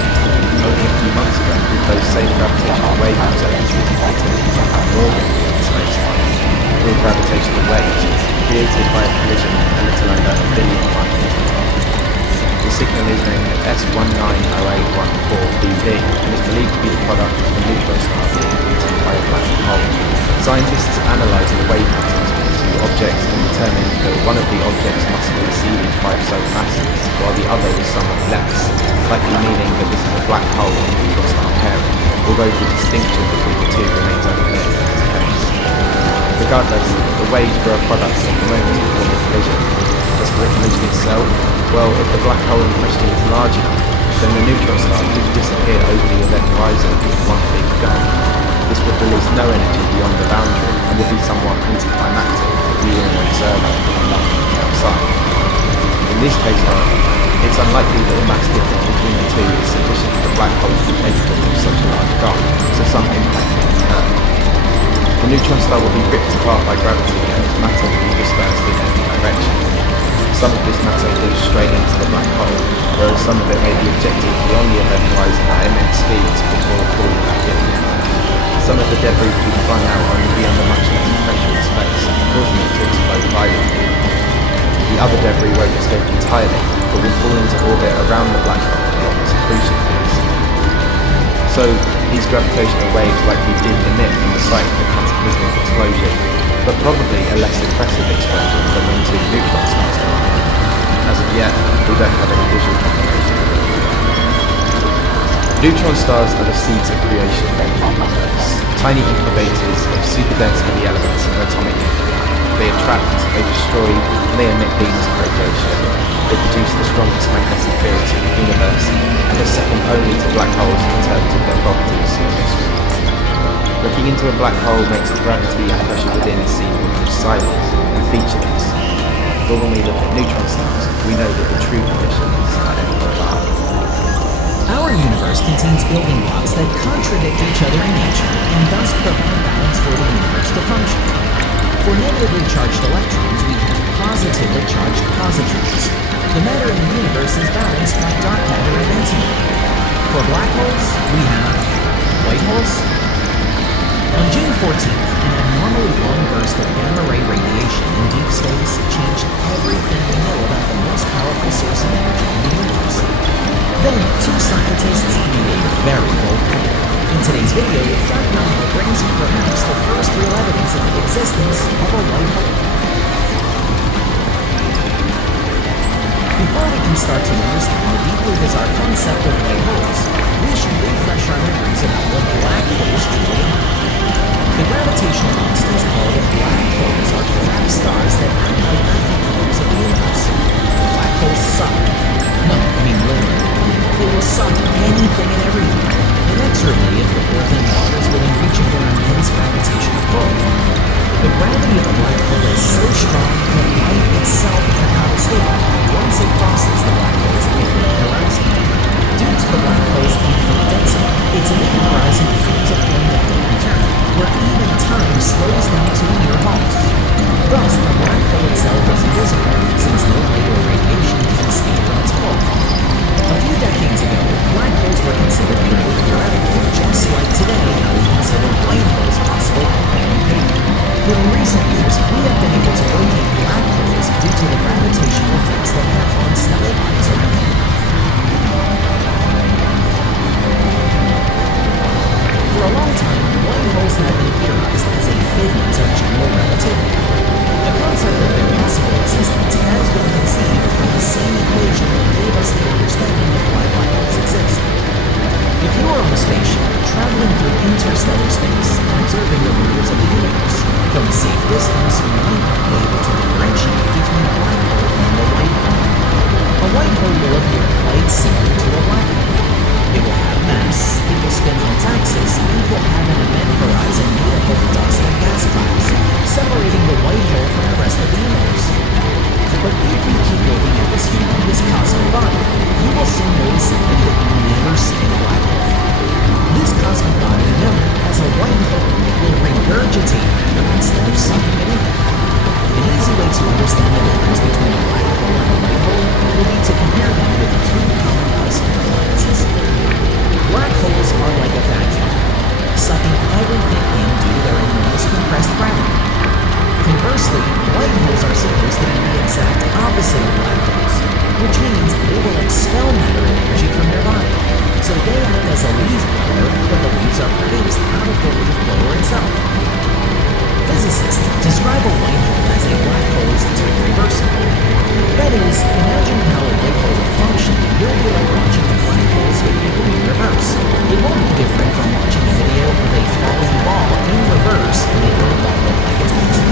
Only a few months ago, with those same gravitational wave observatories detected somehow more in space-time, real gravitational waves created by a collision a little under a billion miles. The signal is named S190814BV and is believed to be the product of a neutron star being eaten by a black hole. Scientists analysed the wave patterns of the two objects and determined that one of the objects must have exceeded 5 solar masses, while the other was somewhat less, likely meaning that this is a black hole and neutron star pairing, although the distinction between the two remains unclear in this case. Regardless, the waves grow products at the moment before the collision. As for the collision itself, well, if the black hole in question is large enough, then the neutron star could disappear over the event horizon in one big gulp. This would release no energy beyond the boundary and would be somewhat anticlimactic if we were an observer from outside. In this case, however, it's unlikely that the mass difference between the two is sufficient for the black hole to be capable of such a large gulp, so some impact will occur. The neutron star will be ripped apart by gravity and its matter will be dispersed in every direction. Some of this matter falls straight into the black hole, whereas some of it may be ejected beyond the event horizon at immense speeds before falling back in again. Some of the debris will be flung out and will be under much less pressure in space, causing it to explode violently. The other debris won't escape entirely, but will fall into orbit around the black hole along its accretion phase. So, these gravitational waves likely did emit from the site of the cataclysmic explosion, but probably a less impressive explosion than when two neutron stars collide. As of yet, we don't have any visual confirmation. Neutron stars are the seeds of creation of the universe, tiny incubators of super-dense heavy elements and atomic nuclei. They attract, they destroy, and they emit beams of radiation. They produce the strongest magnetic fields in the universe, and are second only to black holes in terms of their properties and mystery. Looking into a black hole makes the gravity and pressure within seem almost silent and featureless. But when we look at neutron stars, we know that the true conditions are everywhere above. Our universe contains building blocks that contradict each other in nature and thus provide balance for the universe to function. For negatively charged electrons, we have positively charged positrons. The matter in the universe is balanced by dark matter and antimatter. For black holes, we have white holes. On June 14th, an abnormally long burst of gamma-ray radiation in deep space changed everything we know about the most powerful source of energy in the universe. Then, two scientists made a very bold claim. In today's video, Fact Novel brings you perhaps the first real evidence of the existence of a white hole. Before we can start to understand the deeply bizarre concept of white holes, we should refresh our memories about what black holes truly are. The gravitational monsters called black holes are crap stars that act like vacuum cleaners of the universe. Black holes suck. No, I mean literally. They will suck anything and everything, inexorably if the poor thing waters within reach of their immense gravitational pull. The gravity of a black hole is so strong that light itself cannot escape once it crosses the black hole's infinite horizon. Due to the black hole's infinite density, its infinite horizon becomes a point of no return, where even time slows down to a near halt. Thus, the black hole itself is invisible, since no light or radiation can escape from its pull. A few decades ago, black holes were considered purely theoretical, just like today how we consider white holes possible on paper. But in recent years, we have been able to locate black holes due to the gravitational effects that have on stellar bodies around them. For a long time, white holes have been theorized as a figment of general relativity. The concept of their possible existence has been conceived from the same equation that gave us the understanding of why black holes exist. If you are on a spaceship, traveling through interstellar space and observing the wonders of the universe, from a safe distance you might not be able to differentiate between a black hole and a white hole. A white hole will appear quite similar to a black hole. It will have mass, it will spin on its axis, and it will have an event horizon made up of dust and gas clouds, separating the white hole from the rest of the universe. But if you keep looking at this humongous cosmic body, you will soon notice something that you've never seen in a black hole. This cosmic body, known as a white hole, will regurgitate matter instead of sucking it in. An easy way to understand the difference between a black hole and a white hole will be to compare them with two common cosmic appliances. Black holes are like a vacuum, sucking everything in due to their enormous compressed gravity. Conversely, white holes are supposed to be the exact opposite of black holes, which means they will expel matter and energy from their body. So they act as a leaf blower, but the leaves are produced out of the leaf blower itself. Physicists describe a white hole as a black hole's time reversal. That is, imagine how a white hole would function will be like watching a black hole's video in reverse. It won't be different from watching a video of a falling ball in reverse, making the ball look like it's bouncing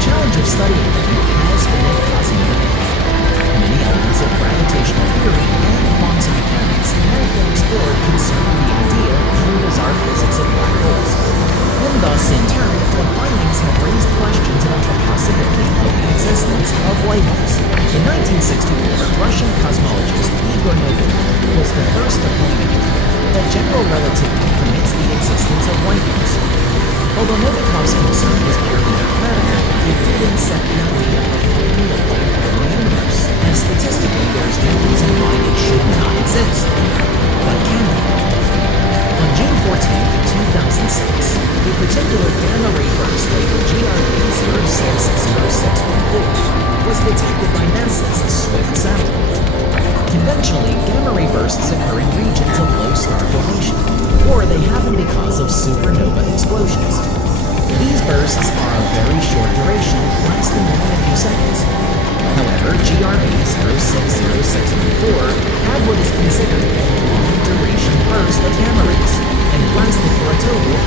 challenge of studying them has been a cosmic. Many elements of gravitational theory and quantum mechanics have been explored concerning the idea of bizarre physics of black holes. And thus, in turn, the findings have raised questions about the possibility of the existence of white holes. In 1964, Russian cosmologist Igor Novikov was the first to point out that general relativity permits the existence of white holes. Although Novikov's concern was purely mathematical, it didn't set the idea of finding a white hole in the universe, as statistically there is no reason why it should not exist. But can it? On June 14, 2006, a particular gamma ray burst labeled GRB 060614 was detected by NASA's SWIFT satellite. Conventionally, gamma ray bursts occur in regions of low star formation, or they happen because of supernova explosions. These bursts are of very short duration, lasting only a few seconds. However, GRB 060614 had what is considered a long-duration burst of gamma rays, and it lasted for a total of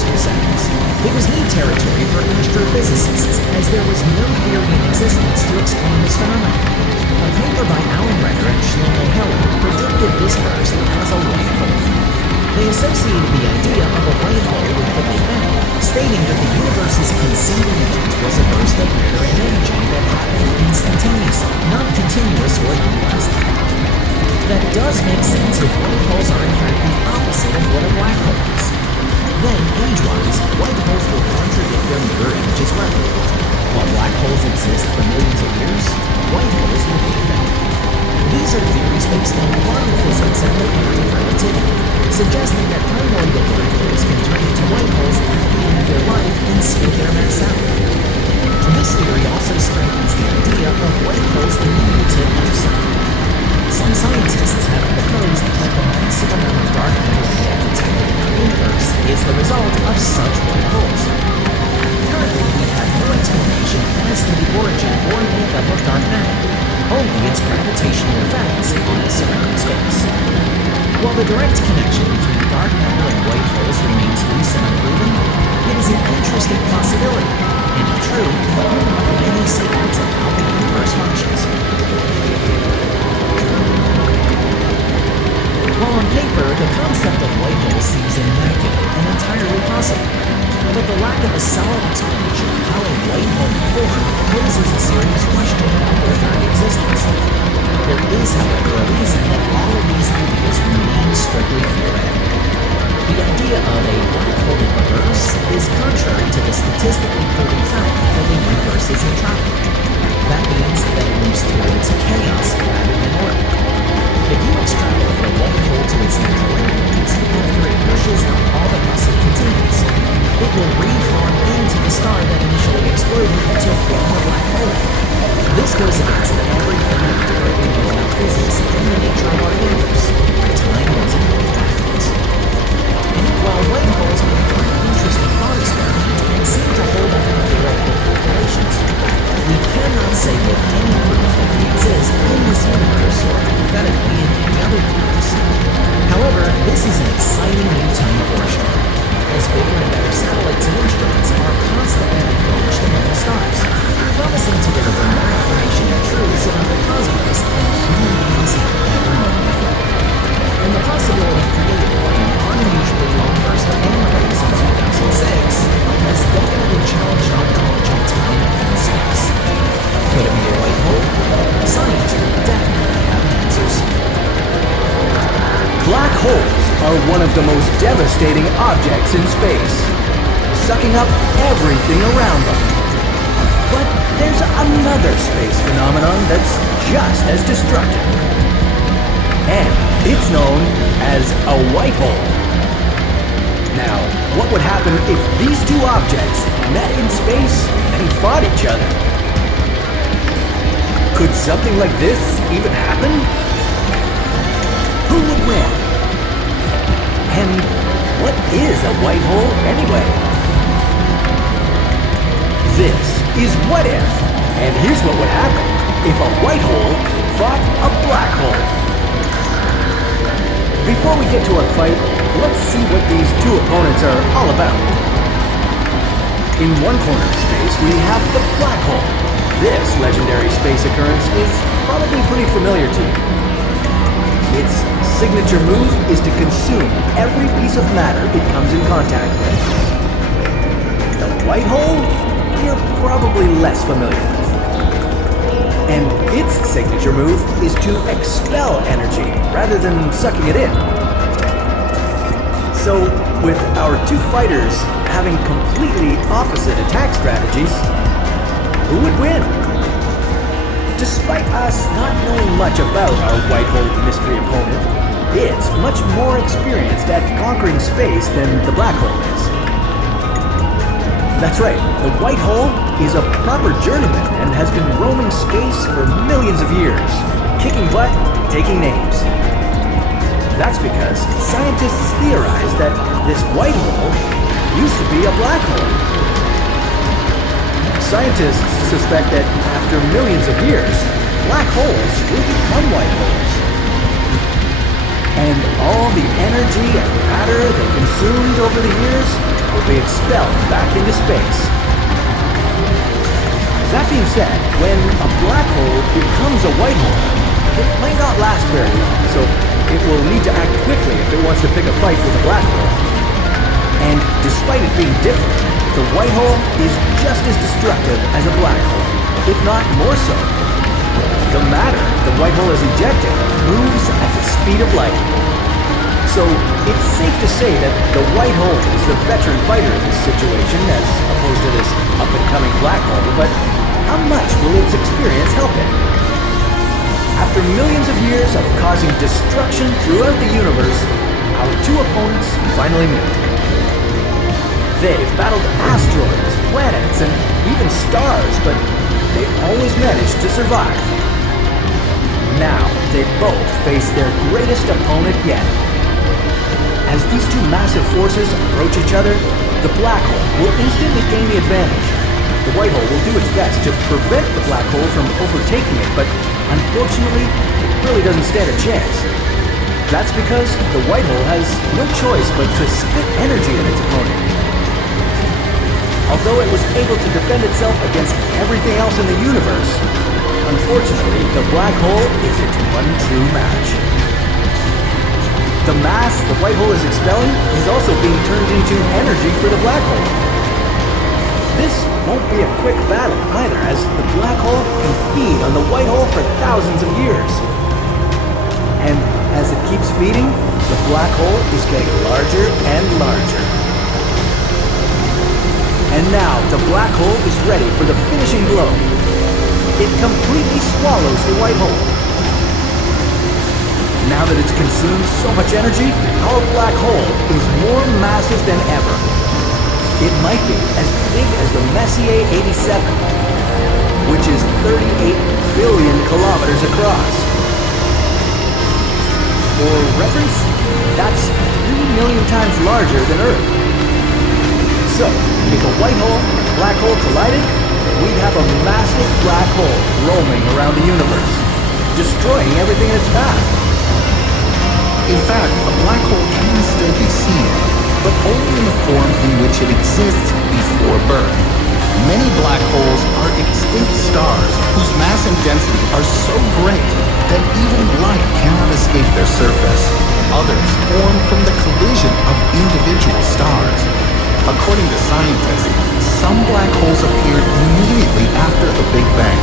102 seconds. It was new territory for astrophysicists, as there was no theory in existence to explain this phenomenon. A paper by Alan Renner and Shlomo Heller predicted this burst as a white hole. They associated the idea of a white hole with the Big Bang, stating that the universe's conceiving event was a burst of matter and energy that happened instantaneously, not continuous or long-lasting. That does make sense if white holes are in fact the opposite of what a black hole is. Then, age-wise, white holes will contradict their mirror image as well. While black holes exist for millions of years, white holes will be effective. These are theories based on quantum physics and the theory of relativity, suggesting that primordial black holes can turn into white holes at the end of their life and spit their mass out. This theory also strengthens the idea of white holes in the negative upside. Some scientists have proposed that the massive amount of dark matter we have detected in our universe is the result of such white holes. Currently, we have no explanation as to the origin or makeup of dark matter, only its gravitational effects on the surrounding space. While the direct connection between dark matter and white holes remains loose and unproven, it is an interesting possibility, and if true, will unlock many secrets of how the universe functions. While on paper, the concept of white holes seems immaculate and entirely possible, but the lack of a solid explanation of how a white hole may form poses a serious question about their very existence. There is, however, a reason that all of these ideas remain strictly theoretical. The idea of a black hole in reverse is contrary to the statistically proven fact that the universe is entropic. That means that it moves towards chaos rather than order. If you extrapolate a white hole to its natural endpoint after it pushes out all the mass it contains, it will reform into the star that initially exploded to form a black hole. This goes against everything that we currently know about physics and the nature of our universe. Time doesn't move backwards. And while white holes may be an interesting thought experiment and seem to hold up in theoretical calculations, we cannot say with any proof that they exist in this universe or hypothetically in any other universe. However, this is an exciting new time for astronomy, as bigger and better satellites and instruments are constantly being launched among the stars, promising to deliver more information and truths about the cosmos than human beings have ever known before. And the possibility created by an unusually long burst of gamma rays in 2006 has definitely challenged our knowledge of time and space. Could it be a white hole? Science will definitely have answers. Black holes are one of the most devastating objects in space, sucking up everything around them. But there's another space phenomenon that's just as destructive. And it's known as a white hole. Now, what would happen if these two objects met in space and fought each other? Could something like this even happen? Who would win? And what is a white hole anyway? This is What If, and here's what would happen if a white hole fought a black hole. Before we get to our fight, let's see what these two opponents are all about. In one corner of space, we have the black hole. This legendary space occurrence is probably pretty familiar to you. Its signature move is to consume every piece of matter it comes in contact with. The white hole, you're probably less familiar with. And its signature move is to expel energy rather than sucking it in. So, with our two fighters having completely opposite attack strategies, who would win? Despite us not knowing much about our white hole mystery opponent, it's much more experienced at conquering space than the black hole is. That's right, the white hole is a proper journeyman and has been roaming space for millions of years, kicking butt and taking names. That's because scientists theorize that this white hole used to be a black hole. Scientists suspect that after millions of years, black holes will become white holes. And all the energy and matter they consumed over the years will be expelled back into space. That being said, when a black hole becomes a white hole, it might not last very long, so it will need to act quickly if it wants to pick a fight with a black hole. And despite it being different, the white hole is just as destructive as a black hole, if not more so. The matter the white hole is ejecting moves at the speed of light. So it's safe to say that the white hole is the veteran fighter in this situation as opposed to this up-and-coming black hole, but how much will its experience help it? After millions of years of causing destruction throughout the universe, our two opponents finally meet. They've battled asteroids, planets, and even stars, but they always managed to survive. Now, they both face their greatest opponent yet. As these two massive forces approach each other, the black hole will instantly gain the advantage. The white hole will do its best to prevent the black hole from overtaking it, but unfortunately, it really doesn't stand a chance. That's because the white hole has no choice but to spit energy at its opponent. Although it was able to defend itself against everything else in the universe, unfortunately, the black hole is its one true match. The mass the white hole is expelling is also being turned into energy for the black hole. This won't be a quick battle either, as the black hole can feed on the white hole for thousands of years. And as it keeps feeding, the black hole is getting larger and larger. And now the black hole is ready for the finishing blow. It completely swallows the white hole. Now that it's consumed so much energy, our black hole is more massive than ever. It might be as big as the Messier 87, which is 38 billion kilometers across. For reference, that's 3 million times larger than Earth. So, if a white hole and a black hole collided, we'd have a massive black hole roaming around the universe, destroying everything in its path. In fact, a black hole can still be seen, but only in the form in which it exists before birth. Many black holes are extinct stars whose mass and density are so great that even light cannot escape their surface. Others form from the collision of individual stars. According to scientists, some black holes appeared immediately after the Big Bang.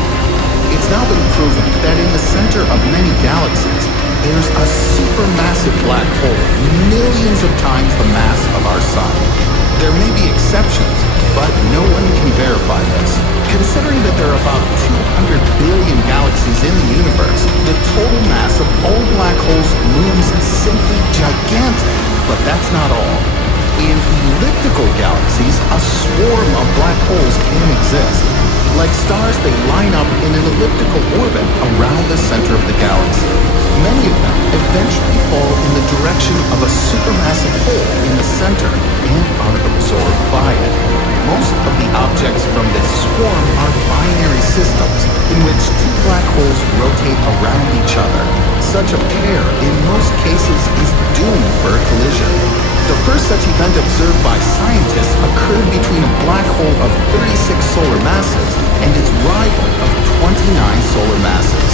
It's now been proven that in the center of many galaxies, there's a supermassive black hole, millions of times the mass of our Sun. There may be exceptions, but no one can verify this. Considering that there are about 200 billion galaxies in the universe, the total mass of all black holes looms simply gigantic. But that's not all. In elliptical galaxies, a swarm of black holes can exist. Like stars, they line up in an elliptical orbit around the center of the galaxy. Many of them eventually fall in the direction of a supermassive hole in the center and are absorbed by it. Most of the objects from this swarm are binary systems in which two black holes rotate around each other. Such a pair, in most cases, is doomed for a collision. The first such event observed by scientists occurred between a black hole of 36 solar masses and its rival of 29 solar masses.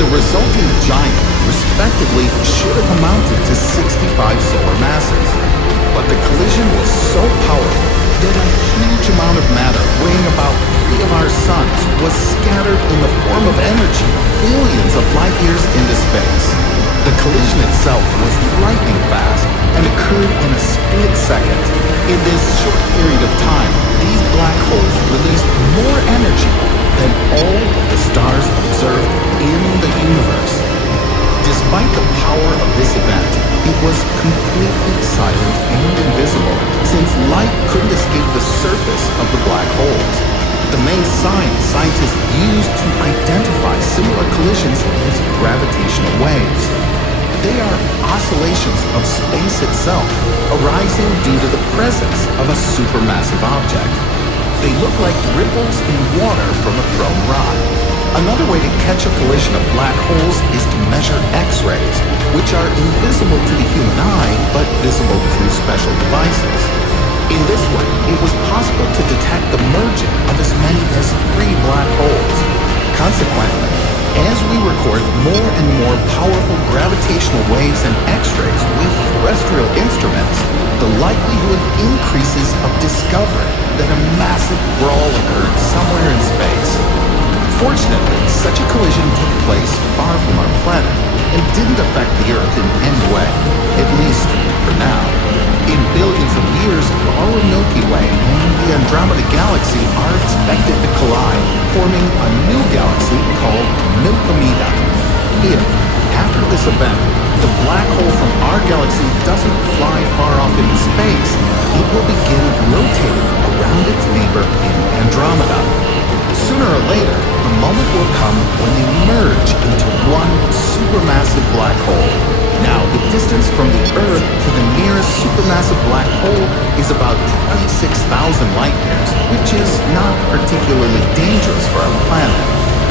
The resulting giant, respectively, should have amounted to 65 solar masses. But the collision was so powerful that a huge amount of matter weighing about 3 of our suns was scattered in the form of energy billions of light years into space. The collision itself was lightning fast and occurred in a split second. In this short period of time, these black holes released more energy than all of the stars observed in the universe. Despite the power of this event, it was completely silent and invisible, since light couldn't escape the surface of the black holes. The main sign scientists use to identify similar collisions is gravitational waves. They are oscillations of space itself, arising due to the presence of a supermassive object. They look like ripples in water from a thrown rock. Another way to catch a collision of black holes is to measure X-rays, which are invisible to the human eye, but visible through special devices. In this way, it was possible to detect the merging of as many as 3 black holes. Consequently, as we record more and more powerful gravitational waves and X-rays with terrestrial instruments, the likelihood increases of discovering that a massive brawl occurred somewhere in space. Fortunately, such a collision took place far from our planet and didn't affect the Earth in any way, at least for now. In billions of years, our Milky Way and the Andromeda Galaxy are expected to collide, forming a new galaxy called Milkomeda. If, after this event, the black hole from our galaxy doesn't fly far off into space, it will begin rotating around its neighbor in Andromeda. Sooner or later, the moment will come when they merge into one supermassive black hole. Now, the distance from the Earth to the nearest supermassive black hole is about 26,000 light years, which is not particularly dangerous for our planet.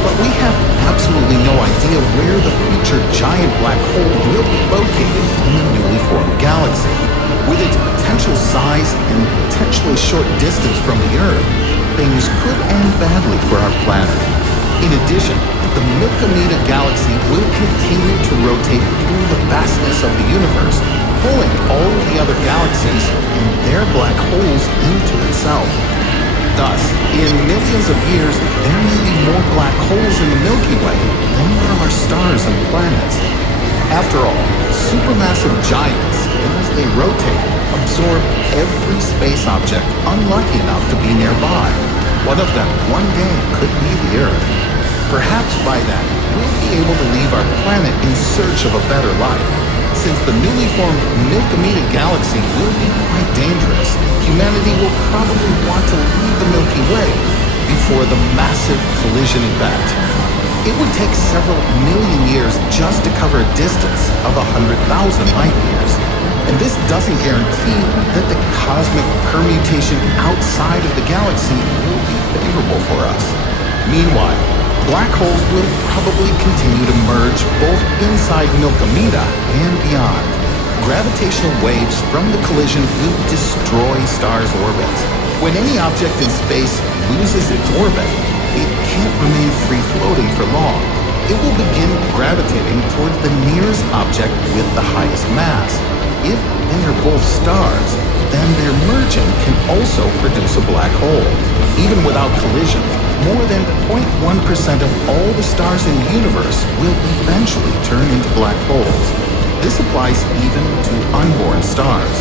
But we have absolutely no idea where the future giant black hole will be located in the newly formed galaxy. With its potential size and potentially short distance from the Earth, things could end badly for our planet. In addition, the Milkomeda galaxy will continue to rotate through the vastness of the universe, pulling all of the other galaxies and their black holes into itself. Thus, in millions of years, there may be more black holes in the Milky Way than there are stars and planets. After all, supermassive giants, as they rotate, absorb every space object unlucky enough to be nearby. One of them one day could be the Earth. Perhaps by then, we'll be able to leave our planet in search of a better life. Since the newly formed Milkomeda galaxy will be quite dangerous, humanity will probably want to leave the Milky Way before the massive collision event. It would take several million years just to cover a distance of 100,000 light years. And this doesn't guarantee that the cosmic permutation outside of the galaxy will be favorable for us. Meanwhile, black holes will probably continue to merge both inside Milkomeda and beyond. Gravitational waves from the collision will destroy stars' orbits. When any object in space loses its orbit, it can't remain free-floating for long. It will begin gravitating towards the nearest object with the highest mass. If they are both stars, then their merging can also produce a black hole. Even without collision, more than 0.1% of all the stars in the universe will eventually turn into black holes. This applies even to unborn stars.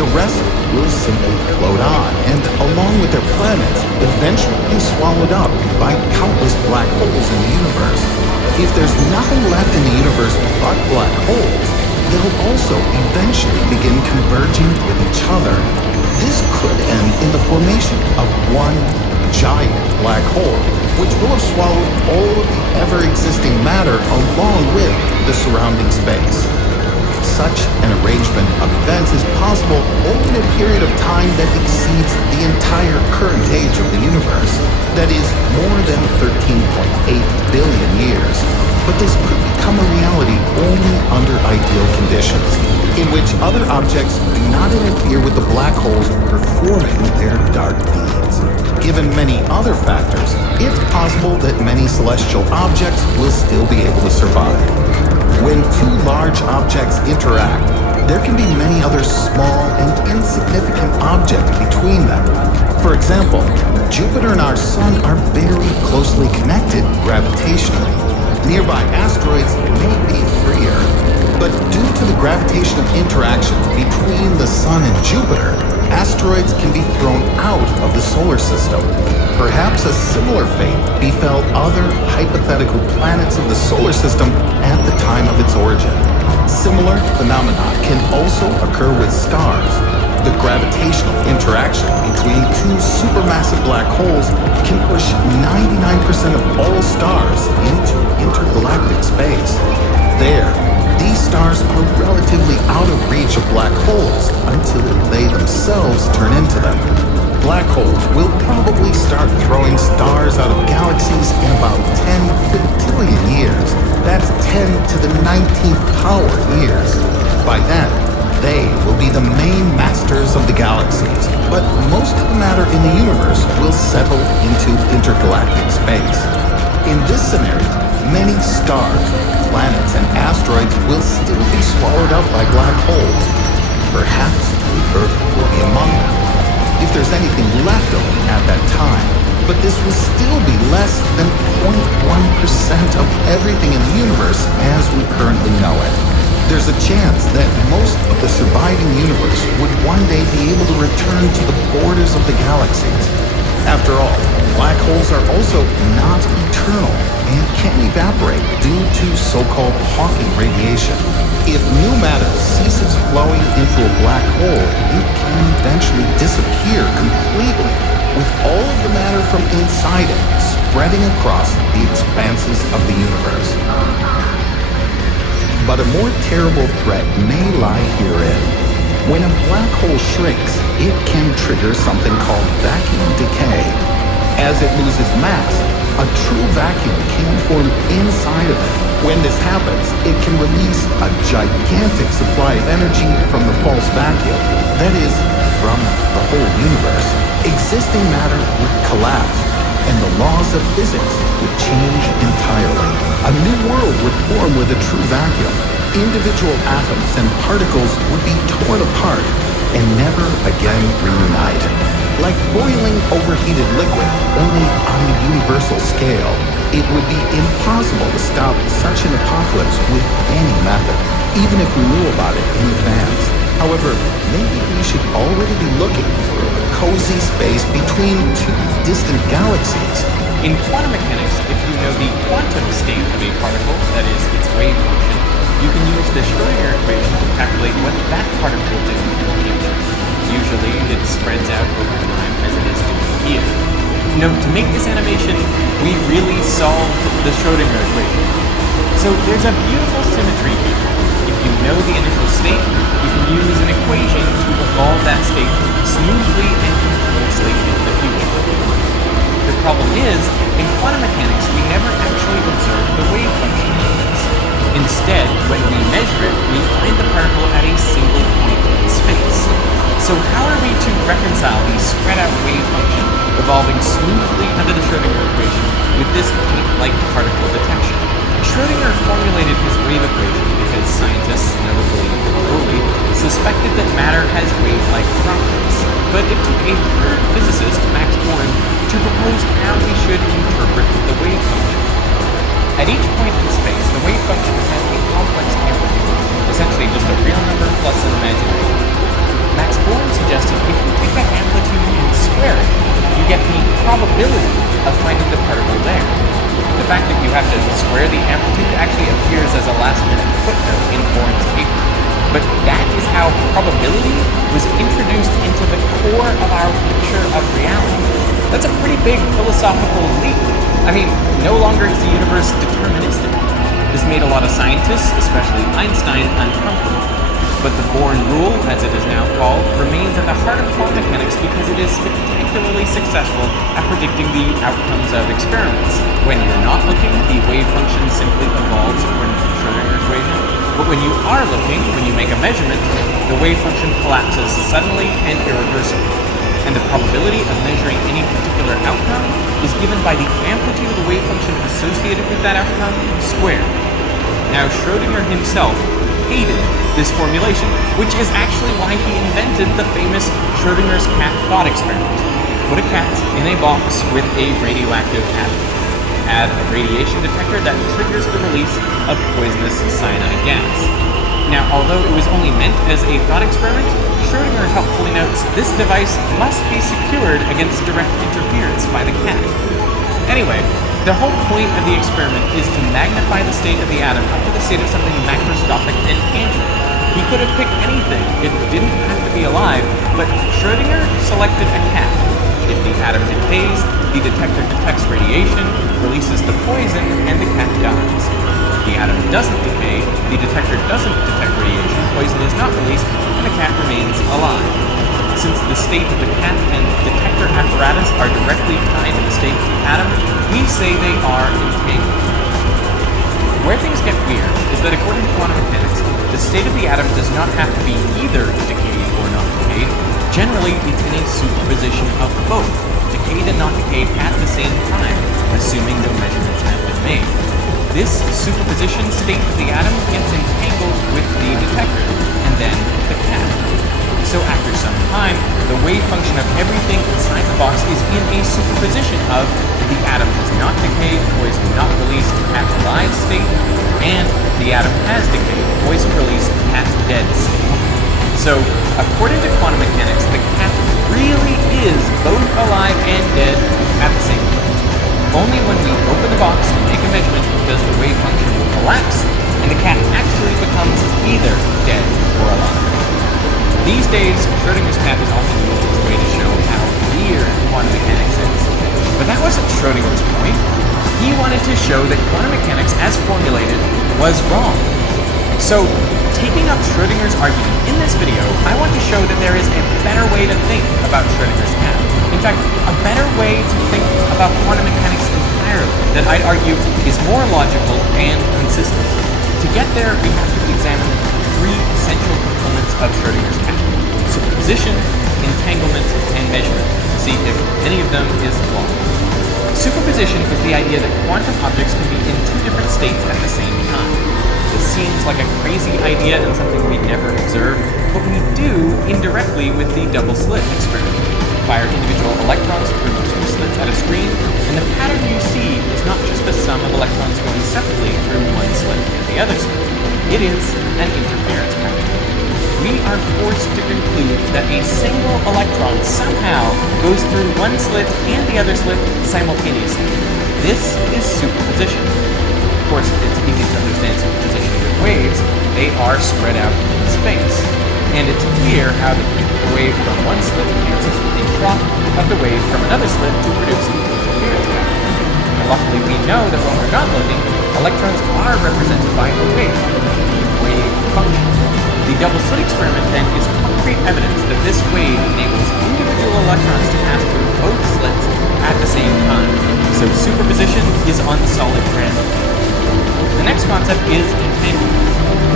The rest will simply float on, and along with their planets, eventually be swallowed up by countless black holes in the universe. If there's nothing left in the universe but black holes, they'll also eventually begin converging with each other. This could end in the formation of one giant black hole, which will have swallowed all of the ever-existing matter along with the surrounding space. Such an arrangement of events is possible only in a period of time that exceeds the entire current age of the universe, that is, more than 13.8 billion years. but this could become a reality only under ideal conditions, in which other objects do not interfere with the black holes performing their dark deeds. Given many other factors, it's possible that many celestial objects will still be able to survive. When two large objects interact, there can be many other small and insignificant objects between them. For example, Jupiter and our Sun are very closely connected gravitationally. Nearby asteroids may be freer, but due to the gravitational interaction between the Sun and Jupiter, asteroids can be thrown out of the solar system. Perhaps a similar fate befell other hypothetical planets of the solar system at the time of its origin. Similar phenomena can also occur with stars. The gravitational interaction between two supermassive black holes can push 99% of all stars into intergalactic space. There, these stars are relatively out of reach of black holes until they themselves turn into them. Black holes will probably start throwing stars out of galaxies in about 10 quintillion years. That's 10 to the 19th power years. By then, they will be the main masters of the galaxies, but most of the matter in the universe will settle into intergalactic space. In this scenario, many stars, planets, and asteroids will still be swallowed up by black holes. Perhaps the Earth will be among them, if there's anything left of it at that time. But this will still be less than 0.1% of everything in the universe as we currently know it. There's a chance that most of the surviving universe would one day be able to return to the borders of the galaxies. After all, black holes are also not eternal and can evaporate due to so-called Hawking radiation. If new matter ceases flowing into a black hole, it can eventually disappear completely, with all of the matter from inside it spreading across the expanses of the universe. But a more terrible threat may lie herein. When a black hole shrinks, it can trigger something called vacuum decay. As it loses mass, a true vacuum can form inside of it. When this happens, it can release a gigantic supply of energy from the false vacuum, that is, from the whole universe. Existing matter would collapse, and the laws of physics would change entirely. A new world would form with a true vacuum. Individual atoms and particles would be torn apart and never again reunite. Like boiling overheated liquid, only on a universal scale. It would be impossible to stop such an apocalypse with any method, even if we knew about it in advance. However, maybe we should already be looking for a cozy space between two distant galaxies. In quantum mechanics, if you know the quantum state of a particle, that is, its wave function, you can use the Schrödinger equation to calculate what that particle did in the future. Usually, it spreads out over time as it is doing here. To make this animation, we really solved the Schrödinger equation. So there's a beautiful symmetry here. If you know the initial state, you can use an equation to evolve that state smoothly and continuously into the future. The problem is, in quantum mechanics, we never actually observe the wave function movements. Instead, when we measure it, we find the particle at a single point in space. So how are we to reconcile the spread-out wave function evolving smoothly under the Schrödinger equation with this point-like particle detection? Schrödinger formulated his wave equation because scientists, notably early, suspected that matter has wave-like properties. But it took a third physicist, Max Born, to propose how we should interpret the wave function. At each point in space, the wave function has a complex amplitude, essentially just a real number plus an imaginary one. Max Born suggested if you take that amplitude and square it, you get the probability of finding the particle there. The fact that you have to square the amplitude actually appears as a last-minute footnote in Born's paper. But that is how probability was introduced into the core of our picture of reality. That's a pretty big philosophical leap. I mean, no longer is the universe deterministic. This made a lot of scientists, especially Einstein, uncomfortable. But the Born rule, as it is now called, remains at the heart of quantum mechanics because it is spectacularly successful at predicting the outcomes of experiments. When you're not looking, the wave function simply evolves according to the Schrödinger equation. But when you are looking, when you make a measurement, the wave function collapses suddenly and irreversibly. And the probability of measuring any particular outcome is given by the amplitude of the wave function associated with that outcome squared. Now, Schrödinger himself hated this formulation, which is actually why he invented the famous Schrödinger's cat thought experiment. Put a cat in a box with a radioactive atom. Add a radiation detector that triggers the release of poisonous cyanide gas. Now, although it was only meant as a thought experiment, Schrödinger helpfully notes this device must be secured against direct interference by the cat. Anyway, the whole point of the experiment is to magnify the state of the atom up to the state of something macroscopic and tangible. He could have picked anything, it didn't have to be alive, but Schrödinger selected a cat. If the atom decays, the detector detects radiation, releases the poison, and the cat dies. If the atom doesn't decay, the detector doesn't detect radiation, poison is not released, and the cat remains alive. Since the state of the cat and detector apparatus are directly tied to the state of the atom, we say they are entangled. Where things get weird is that according to quantum mechanics, the state of the atom does not have to be either decayed or not decayed. Generally, it's in a superposition of both, decayed and not decayed at the same time, assuming no measurements have been made. This superposition state of the atom gets entangled with the detector, and then the cat. So after some time, the wave function of everything inside the box is in a superposition of the atom has not decayed, poison not released, cat alive state, and the atom has decayed, poison released, cat dead state. So, according to quantum mechanics, the cat really is both alive and dead at the same time. Only when we open the box and make a measurement does the wave function collapse, and the cat actually becomes either dead or alive. These days, Schrödinger's cat is often used as a way to show how weird quantum mechanics is. But that wasn't Schrödinger's point. He wanted to show that quantum mechanics, as formulated, was wrong. So, taking up Schrödinger's argument in this video, I want to show that there is a better way to think about Schrödinger's cat. In fact, a better way to think about quantum mechanics entirely, that I'd argue is more logical and consistent. To get there, we have to examine three essential components of Schrödinger's cat: superposition, entanglement, and measurement, to see if any of them is flawed. Superposition is the idea that quantum objects can be in two different states at the same time. This seems like a crazy idea and something we'd never observe, but we do indirectly with the double slit experiment. Fire individual electrons through two slits at a screen, and the pattern you see is not just the sum of electrons going separately through one slit and the other slit. It is an interference pattern. We are forced to conclude that a single electron somehow goes through one slit and the other slit simultaneously. This is superposition. Of course, it's easy to understand superposition with waves. They are spread out in space. And it's clear how the wave from one slit cancels with the trough of the wave from another slit to produce an interference pattern. And luckily, we know that when we're not looking, electrons are represented by a wave function. The double slit experiment then is concrete evidence that this wave enables individual electrons to pass through both slits at the same time. So superposition is on solid ground. The next concept is entanglement.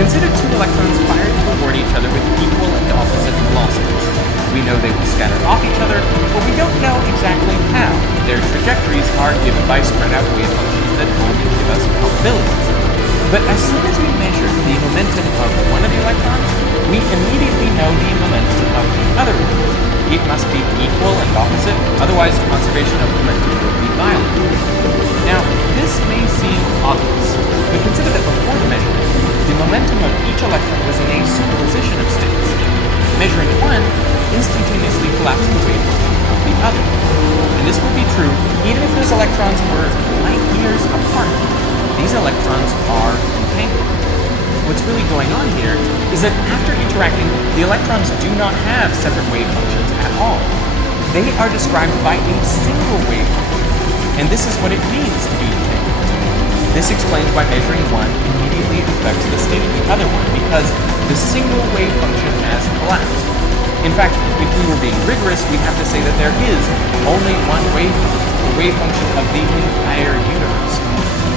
Consider two electrons fired toward each other with equal and opposite velocities. We know they will scatter off each other, but we don't know exactly how. Their trajectories are given by spread out wave functions that only give us probabilities. But as soon as we measure the momentum of one of the electrons, we immediately know the momentum of the other one. It must be equal and opposite, otherwise conservation of momentum would be violated. Now, this may seem obvious, but consider that before the measurement, the momentum of each electron was in a superposition of states. Measuring one instantaneously collapsed the wave function of the other. And this would be true even if those electrons were light years apart. These electrons are entangled. What's really going on here is that after interacting, the electrons do not have separate wave functions at all. They are described by a single wave function, and this is what it means to be entangled. This explains why measuring one immediately affects the state of the other one, because the single wave function has collapsed. In fact, if we were being rigorous, we'd have to say that there is only one wave function, the wave function of the entire universe,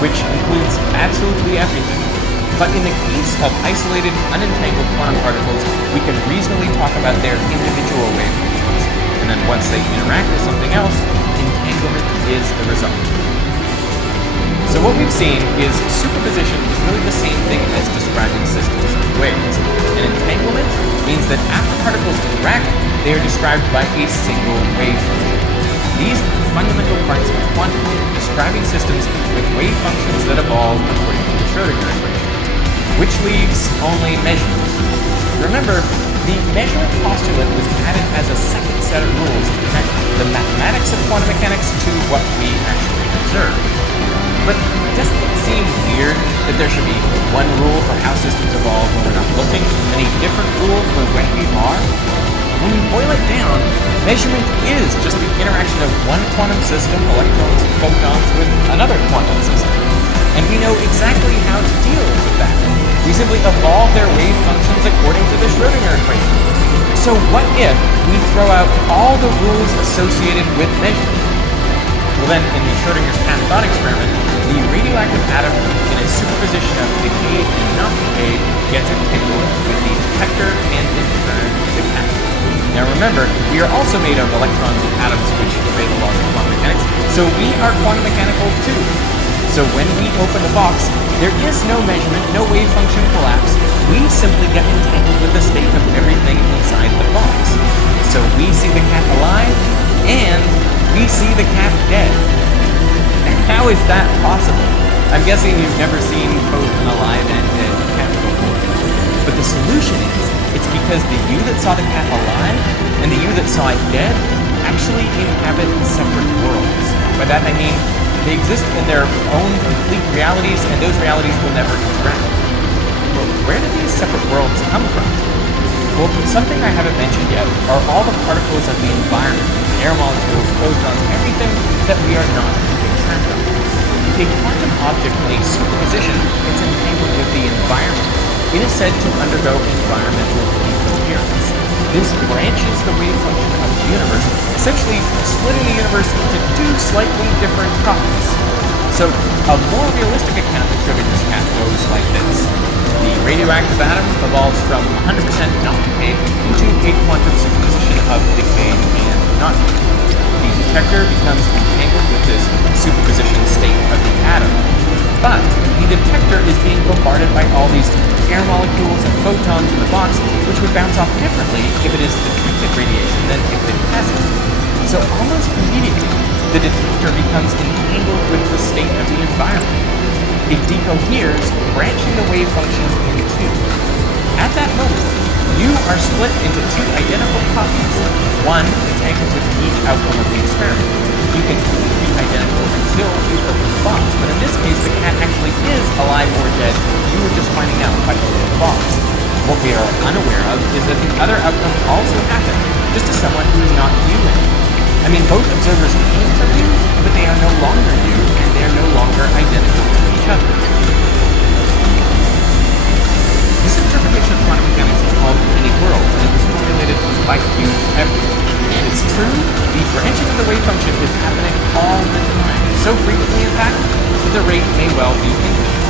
which includes absolutely everything. But in the case of isolated, unentangled quantum particles, we can reasonably talk about their individual wave functions. And then once they interact with something else, entanglement is the result. So what we've seen is superposition is really the same thing as describing systems of waves. And entanglement means that after particles interact, they are described by a single wave function. These are fundamental parts of quantum theory, describing systems with wave functions that evolve according to the Schrödinger equation, which leaves only measurement. Remember, the measurement postulate was added as a second set of rules to connect the mathematics of quantum mechanics to what we actually observe. But doesn't it seem weird that there should be one rule for how systems evolve when we're not looking, and a different rule for when we are? When you boil it down, measurement is just the interaction of one quantum system, electrons and photons, with another quantum system. And we know exactly how to deal with that. We simply evolve their wave functions according to the Schrödinger equation. So what if we throw out all the rules associated with measurement? Well then, in the Schrödinger's cat thought experiment, the radioactive atom in a superposition of decayed and not decayed gets entangled with the detector and in turn the cat. Now remember, we are also made of electrons and atoms which obey the laws of quantum mechanics, so we are quantum mechanical too. So when we open the box, there is no measurement, no wave function collapse. We simply get entangled with the state of everything inside the box. So we see the cat alive, and we see the cat dead. How is that possible? I'm guessing you've never seen both an alive and dead cat before. But the solution is, it's because the you that saw the cat alive and the you that saw it dead actually inhabit separate worlds. By that I mean, they exist in their own complete realities, and those realities will never interact. But where do these separate worlds come from? Well, something I haven't mentioned yet are all the particles of the environment, air molecules, photons, everything that we are not keeping track of. If a quantum object in a superposition gets entangled with the environment, it is said to undergo environmental decoherence. This branches the wave function of the universe, essentially splitting the universe into two slightly different copies. So a more realistic account of Schrödinger's cat goes like this. The radioactive atom evolves from 100% not decayed into a quantum superposition of decayed and not decayed. The detector becomes entangled with this superposition state of the atom, but the detector is being bombarded by all these air molecules and photons in the box, which would bounce off differently if it is detected radiation than if it hasn't. So almost immediately, the detector becomes entangled with the state of the environment. It decoheres, branching the wave function in two. At that moment, you are split into two identical copies, one entangled with each outcome of the experiment. You can be identical until you open the box, but in this case, the cat actually is alive or dead. You were just finding out by opening the box. What we are unaware of is that the other outcome also happened, just to someone who is not you anymore. I mean, both observers came from you, but they are no longer you, and they are no longer identical to each other. This interpretation of quantum mechanics is called any world, and it was formulated by Hugh Everett. And it's true, the branching of the wave function is happening all the time, so frequently in fact, that the rate may well be infinite.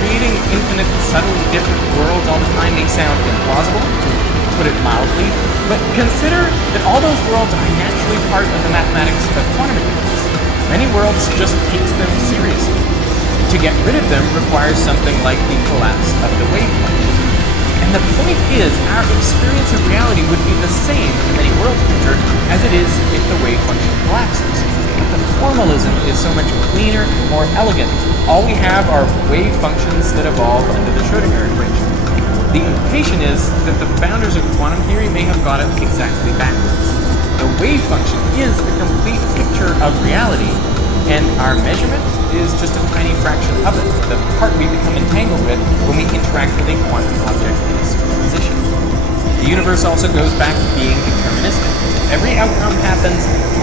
Creating infinite, subtly different worlds all the time may sound implausible, to put it mildly, but consider that all those worlds are naturally part of the mathematics of quantum mechanics. Many worlds just takes them seriously. To get rid of them requires something like the collapse of the wave function. And the point is, our experience of reality would be the same in the many worlds picture as it is if the wave function collapses. But the formalism is so much cleaner and more elegant. All we have are wave functions that evolve under the Schrödinger equation. The implication is that the founders of quantum theory may have got it exactly backwards. The wave function is the complete picture of reality, and our measurement is just a tiny fraction of it, the part we become entangled with when we interact with a quantum object in a superposition. The universe also goes back to being deterministic. Every outcome happens 100%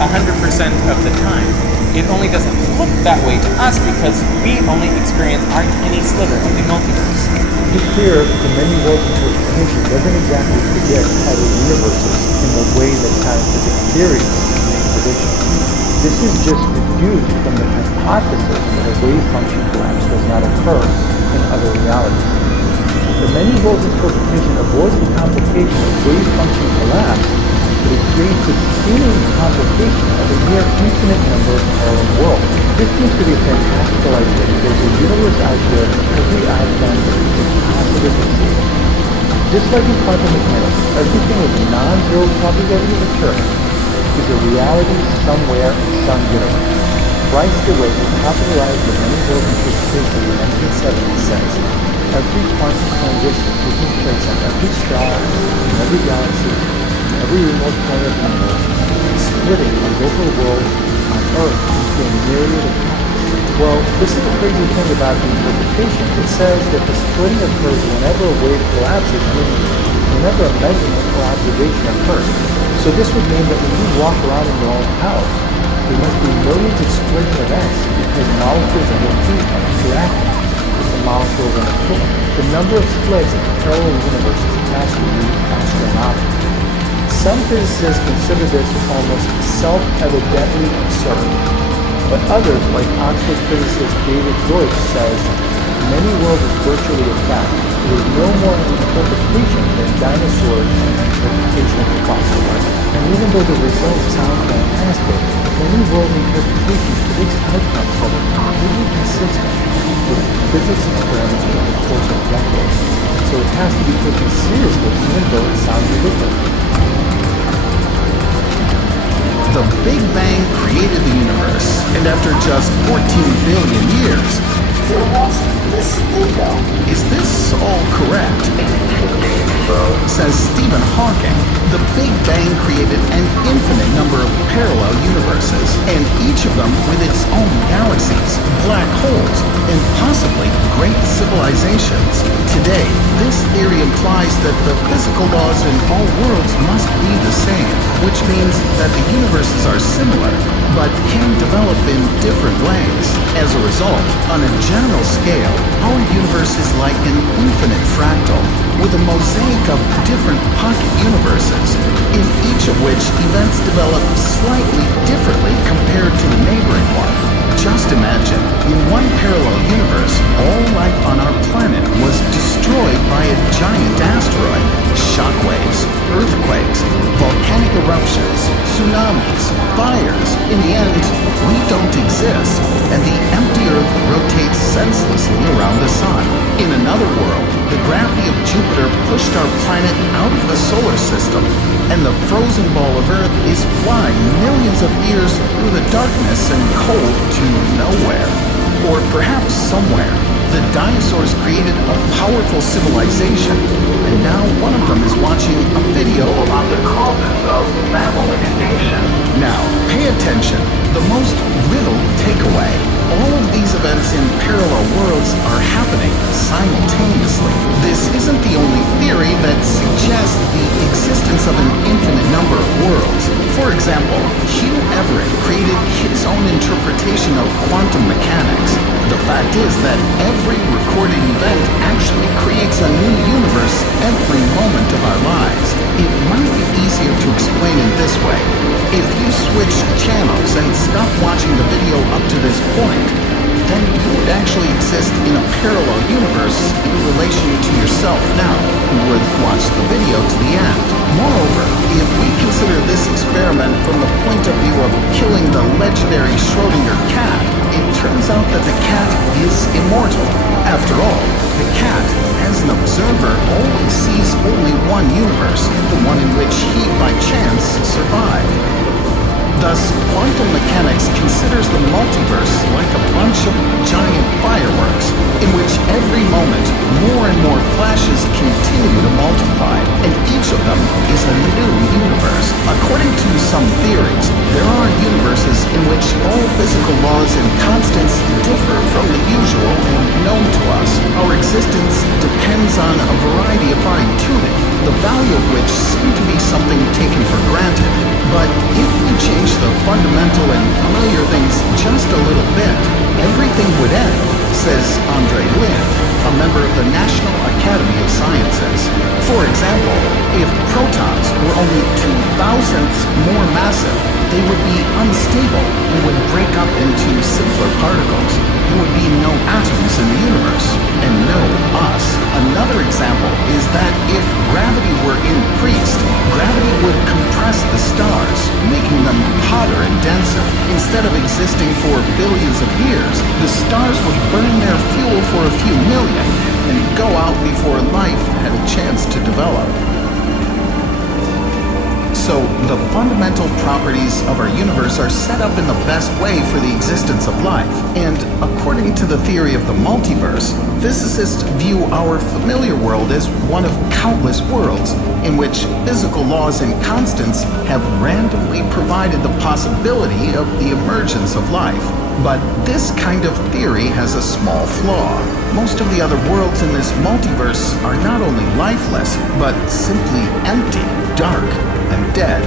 of the time. It only doesn't look that way to us because we only experience our tiny sliver of the multiverse. To be clear, the many worlds interpretation doesn't exactly predict other universes in the way that scientific theories make predictions. This is just deduced from the hypothesis that a wave function collapse does not occur in other realities. The many worlds interpretation avoids the complication of wave function collapse, but it creates a seeming complication of a near infinite number of parallel worlds. This seems to be a fantastical idea. There's a universe out there in every outcome that is impossible to see. Just like in quantum mechanics, everything with non-zero probability of occurring is a reality somewhere in some universe. Bryce DeWitt, who popularized the many worlds interpretation in the 1970s, says, every quantum transition taking place on every star, in every galaxy, in every remote corner of the universe, is splitting a local world on Earth into a myriad of atoms. Well, this is the crazy thing about the interpretation. It says that the splitting occurs whenever a wave collapses, meaning whenever a measurement or observation occurs. So this would mean that when you walk around in your own house, there must be millions of splitting events because molecules in your heat are interacting with the molecules on the floor. The number of splits in parallel universes has to be astronomical. Some physicists consider this almost self-evidently absurd, but others, like Oxford physicist David Deutsch, says many worlds is virtually a fact. It is no more an interpretation than dinosaurs and an interpretation of the fossil life. And even though the results sound fantastic, many world interpretation predicts outcomes that are completely consistent with physics experiments over the course of decades. So it has to be taken seriously even though it sounds ridiculous. The Big Bang created the universe, and after just 14 billion years, is this all correct? Says Stephen Hawking, the Big Bang created an infinite number of parallel universes, and each of them with its own galaxies, black holes, and possibly great civilizations. Today, this theory implies that the physical laws in all worlds must be the same, which means that the universes are similar, but can develop in different ways. As a result, on a general scale, our universe is like an infinite fractal, with a mosaic of different pocket universes, in each of which events develop slightly differently compared to the neighboring one. Just imagine, in one parallel universe, all life on our planet was destroyed by a giant asteroid. Shockwaves, earthquakes, volcanic eruptions, tsunamis, fires. In the end, we don't exist, and the empty Earth rotates senselessly around the sun. In another world, the gravity of Jupiter pushed our planet out of the solar system, and the frozen ball of Earth is flying millions of years through the darkness and cold to nowhere. Or perhaps somewhere, the dinosaurs created a powerful civilization, and now one of them is watching a video about the causes of mammal extinction. Now, pay attention. The most riddled takeaway. All of these events in parallel worlds are happening simultaneously. This isn't the only theory that suggests the existence of an infinite number of worlds. For example, Hugh Everett created his own interpretation of quantum mechanics. The fact is that every recorded event actually creates a new universe every moment of our lives. It might be easier to explain it this way. If you switch channels and stop watching the video up to this point, then you would actually exist in a parallel universe in relation to yourself now, who would watch the video to the end. Moreover, if we consider this experiment from the point of view of killing the legendary Schrödinger cat, it turns out that the cat is immortal. After all, the cat, as an observer, always sees only one universe, the one in which he, by chance, survived. Thus, quantum mechanics considers the multiverse like a bunch of giant fireworks, in which every moment more and more flashes continue to multiply, and each of them is a new universe. According to some theories, there are universes in which all physical laws and constants differ from the usual and known to us. Our existence depends on a variety of fine-tuning, the value of which seem to be something taken for granted. But if we change the fundamental and familiar things just a little bit, everything would end, says Andre Lind, a member of the National Academy of Sciences. For example, if protons were only 2,000ths more massive, they would be unstable and would break up into simpler particles. There would be no atoms in the universe, and no us. Another example is that if gravity were increased, gravity would compress the stars, making them hotter and denser. Instead of existing for billions of years, the stars would burn their fuel for a few million and go out before life had a chance to develop. So, the fundamental properties of our universe are set up in the best way for the existence of life. And according to the theory of the multiverse, physicists view our familiar world as one of countless worlds in which physical laws and constants have randomly provided the possibility of the emergence of life. But this kind of theory has a small flaw. Most of the other worlds in this multiverse are not only lifeless, but simply empty, dark, and dead.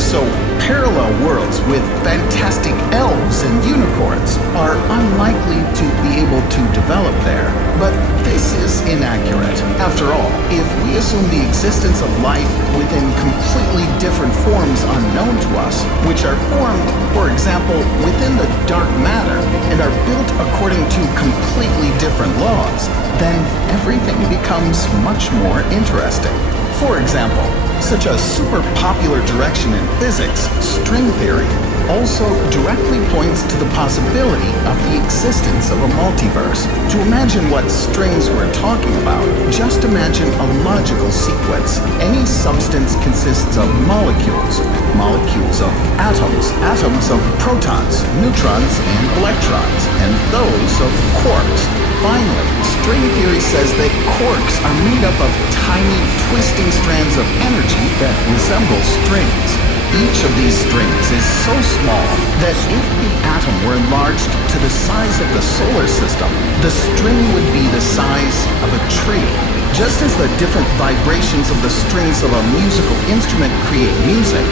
So, parallel worlds with fantastic elves and unicorns are unlikely to be able to develop there. But this is inaccurate. After all, if we assume the existence of life within completely different forms unknown to us, which are formed, for example, within the dark matter and are built according to completely different laws, then everything becomes much more interesting. For example, such a super popular direction in physics, string theory, also directly points to the possibility of the existence of a multiverse. To imagine what strings we're talking about, just imagine a logical sequence. Any substance consists of molecules, molecules of atoms, atoms of protons, neutrons, and electrons, and those of quarks. Finally, string theory says that quarks are made up of tiny, twisting strands of energy that resemble strings. Each of these strings is so small that if the atom were enlarged to the size of the solar system, the string would be the size of a tree. Just as the different vibrations of the strings of a musical instrument create music,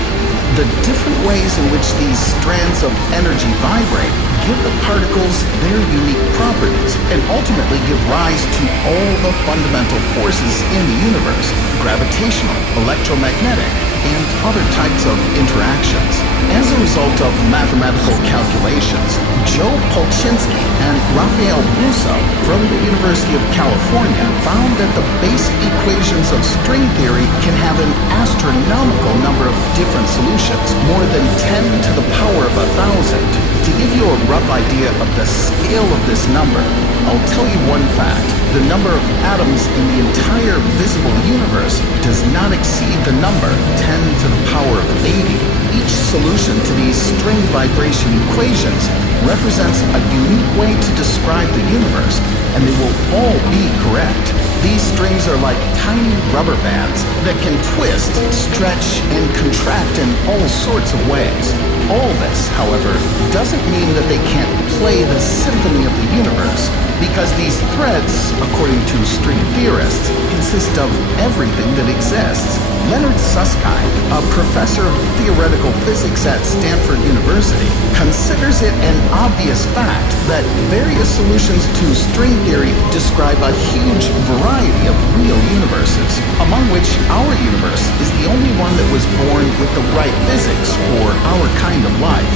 the different ways in which these strands of energy vibrate give the particles their unique properties and ultimately give rise to all the fundamental forces in the universe: gravitational, electromagnetic, and other types of interactions. As a result of mathematical calculations, Joe Polchinski and Raphael Russo from the University of California found that the basic equations of string theory can have an astronomical number of different solutions, more than 10 to the power of 1,000. To give you a rough idea of the scale of this number, I'll tell you one fact. The number of atoms in the entire visible universe does not exceed the number 10 to the power of 80. Each solution to these string vibration equations represents a unique way to describe the universe, and they will all be correct. These strings are like tiny rubber bands that can twist, stretch, and contract in all sorts of ways. All this, however, doesn't mean that they can't play the symphony of the universe, because these threads, according to string theorists, consist of everything that exists. Leonard Susskind, a professor of theoretical physics at Stanford University, considers it an obvious fact that various solutions to string theory describe a huge variety of real universes, among which our universe is the only one that was born with the right physics for our kind of life.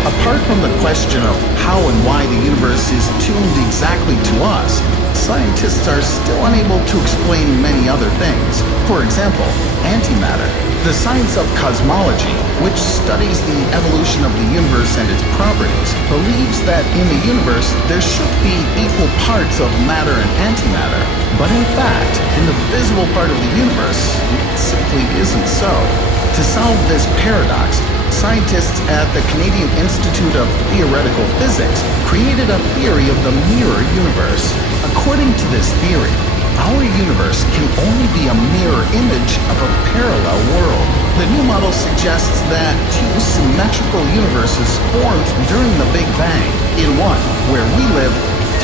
Apart from the question of how and why the universe is tuned exactly to us, scientists are still unable to explain many other things. For example, antimatter. The science of cosmology, which studies the evolution of the universe and its properties, believes that in the universe there should be equal parts of matter and antimatter. But in fact, in the visible part of the universe, it simply isn't so. To solve this paradox, scientists at the Canadian Institute of Theoretical Physics created a theory of the mirror universe. According to this theory, our universe can only be a mirror image of a parallel world. The new model suggests that two symmetrical universes formed during the Big Bang. In one, where we live,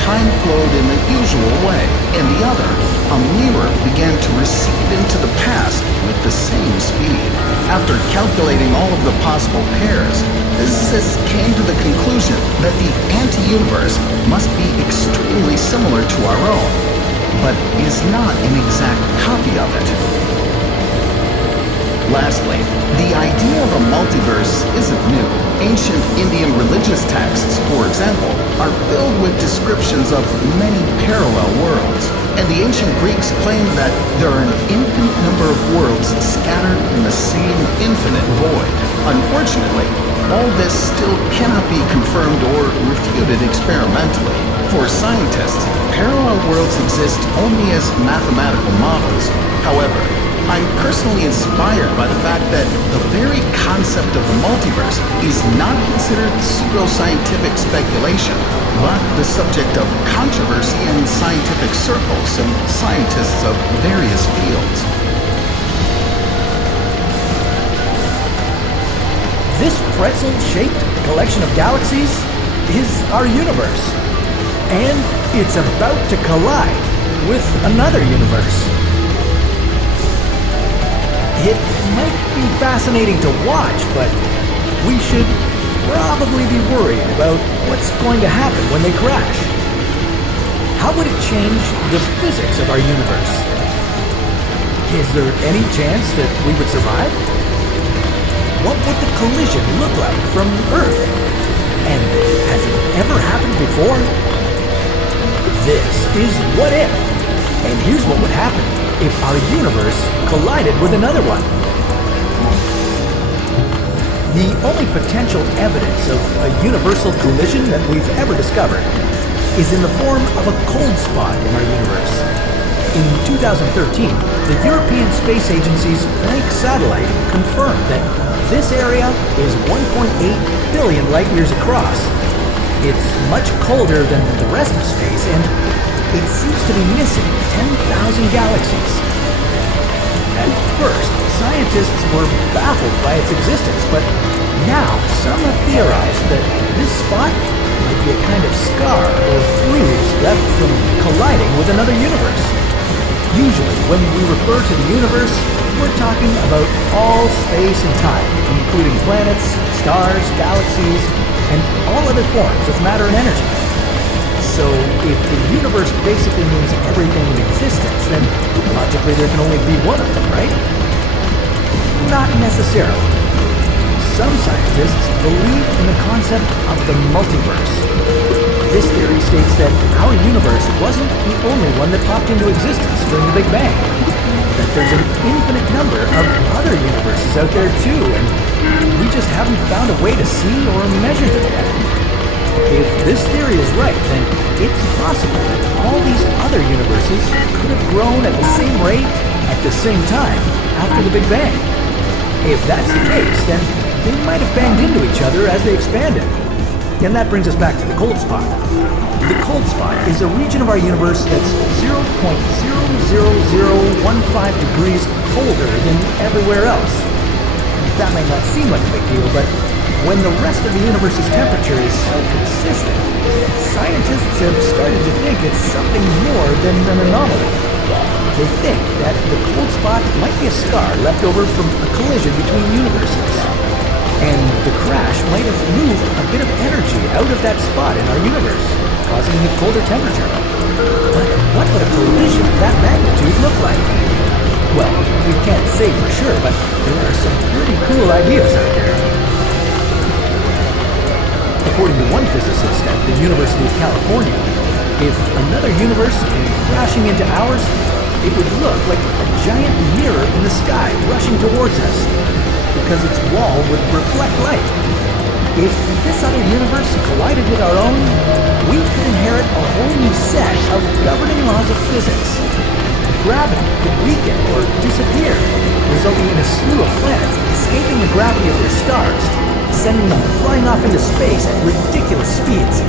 time flowed in the usual way. In the other, a mirror began to recede into the past with the same speed. After calculating all of the possible pairs, physicists came to the conclusion that the anti-universe must be extremely similar to our own, but is not an exact copy of it. Lastly, the idea of a multiverse isn't new. Ancient Indian religious texts, for example, are filled with descriptions of many parallel worlds. And the ancient Greeks claimed that there are an infinite number of worlds scattered in the same infinite void. Unfortunately, all this still cannot be confirmed or refuted experimentally. For scientists, parallel worlds exist only as mathematical models. However, I'm personally inspired by the fact that the very concept of the multiverse is not considered pseudoscientific speculation, but the subject of controversy in scientific circles and scientists of various fields. This pretzel-shaped collection of galaxies is our universe. And it's about to collide with another universe. It might be fascinating to watch, but we should probably be worried about what's going to happen when they crash. How would it change the physics of our universe? Is there any chance that we would survive? What would the collision look like from Earth? And has it ever happened before? This is What If? And here's what would happen if our universe collided with another one. The only potential evidence of a universal collision that we've ever discovered is in the form of a cold spot in our universe. In 2013, the European Space Agency's Planck satellite confirmed that this area is 1.8 billion light years across. It's much colder than the rest of space, and it seems to be missing 10,000 galaxies. At first, scientists were baffled by its existence, but now some have theorized that this spot might be a kind of scar or bruise left from colliding with another universe. Usually, when we refer to the universe, we're talking about all space and time, including planets, stars, galaxies, and all other forms of matter and energy. So, if the universe basically means everything in existence, then logically there can only be one of them, right? Not necessarily. Some scientists believe in the concept of the multiverse. This theory states that our universe wasn't the only one that popped into existence during the Big Bang. That there's an infinite number of other universes out there too, and we just haven't found a way to see or measure them yet. If this theory is right, then it's possible that all these other universes could have grown at the same rate at the same time after the Big Bang. If that's the case, then they might have banged into each other as they expanded. And that brings us back to the cold spot. The cold spot is a region of our universe that's 0.00015 degrees colder than everywhere else. That might not seem like a big deal, but when the rest of the universe's temperature is so consistent, scientists have started to think it's something more than an anomaly. They think that the cold spot might be a scar left over from a collision between universes. And the crash might have moved a bit of energy out of that spot in our universe, causing a colder temperature. But what would a collision of that magnitude look like? Well, we can't say for sure, but there are some pretty cool ideas out there. According to one physicist at the University of California, if another universe came crashing into ours, it would look like a giant mirror in the sky rushing towards us, because its wall would reflect light. If this other universe collided with our own, we could inherit a whole new set of governing laws of physics. gravity could weaken or disappear, resulting in a slew of planets escaping the gravity of their stars, sending them flying off into space at ridiculous speeds.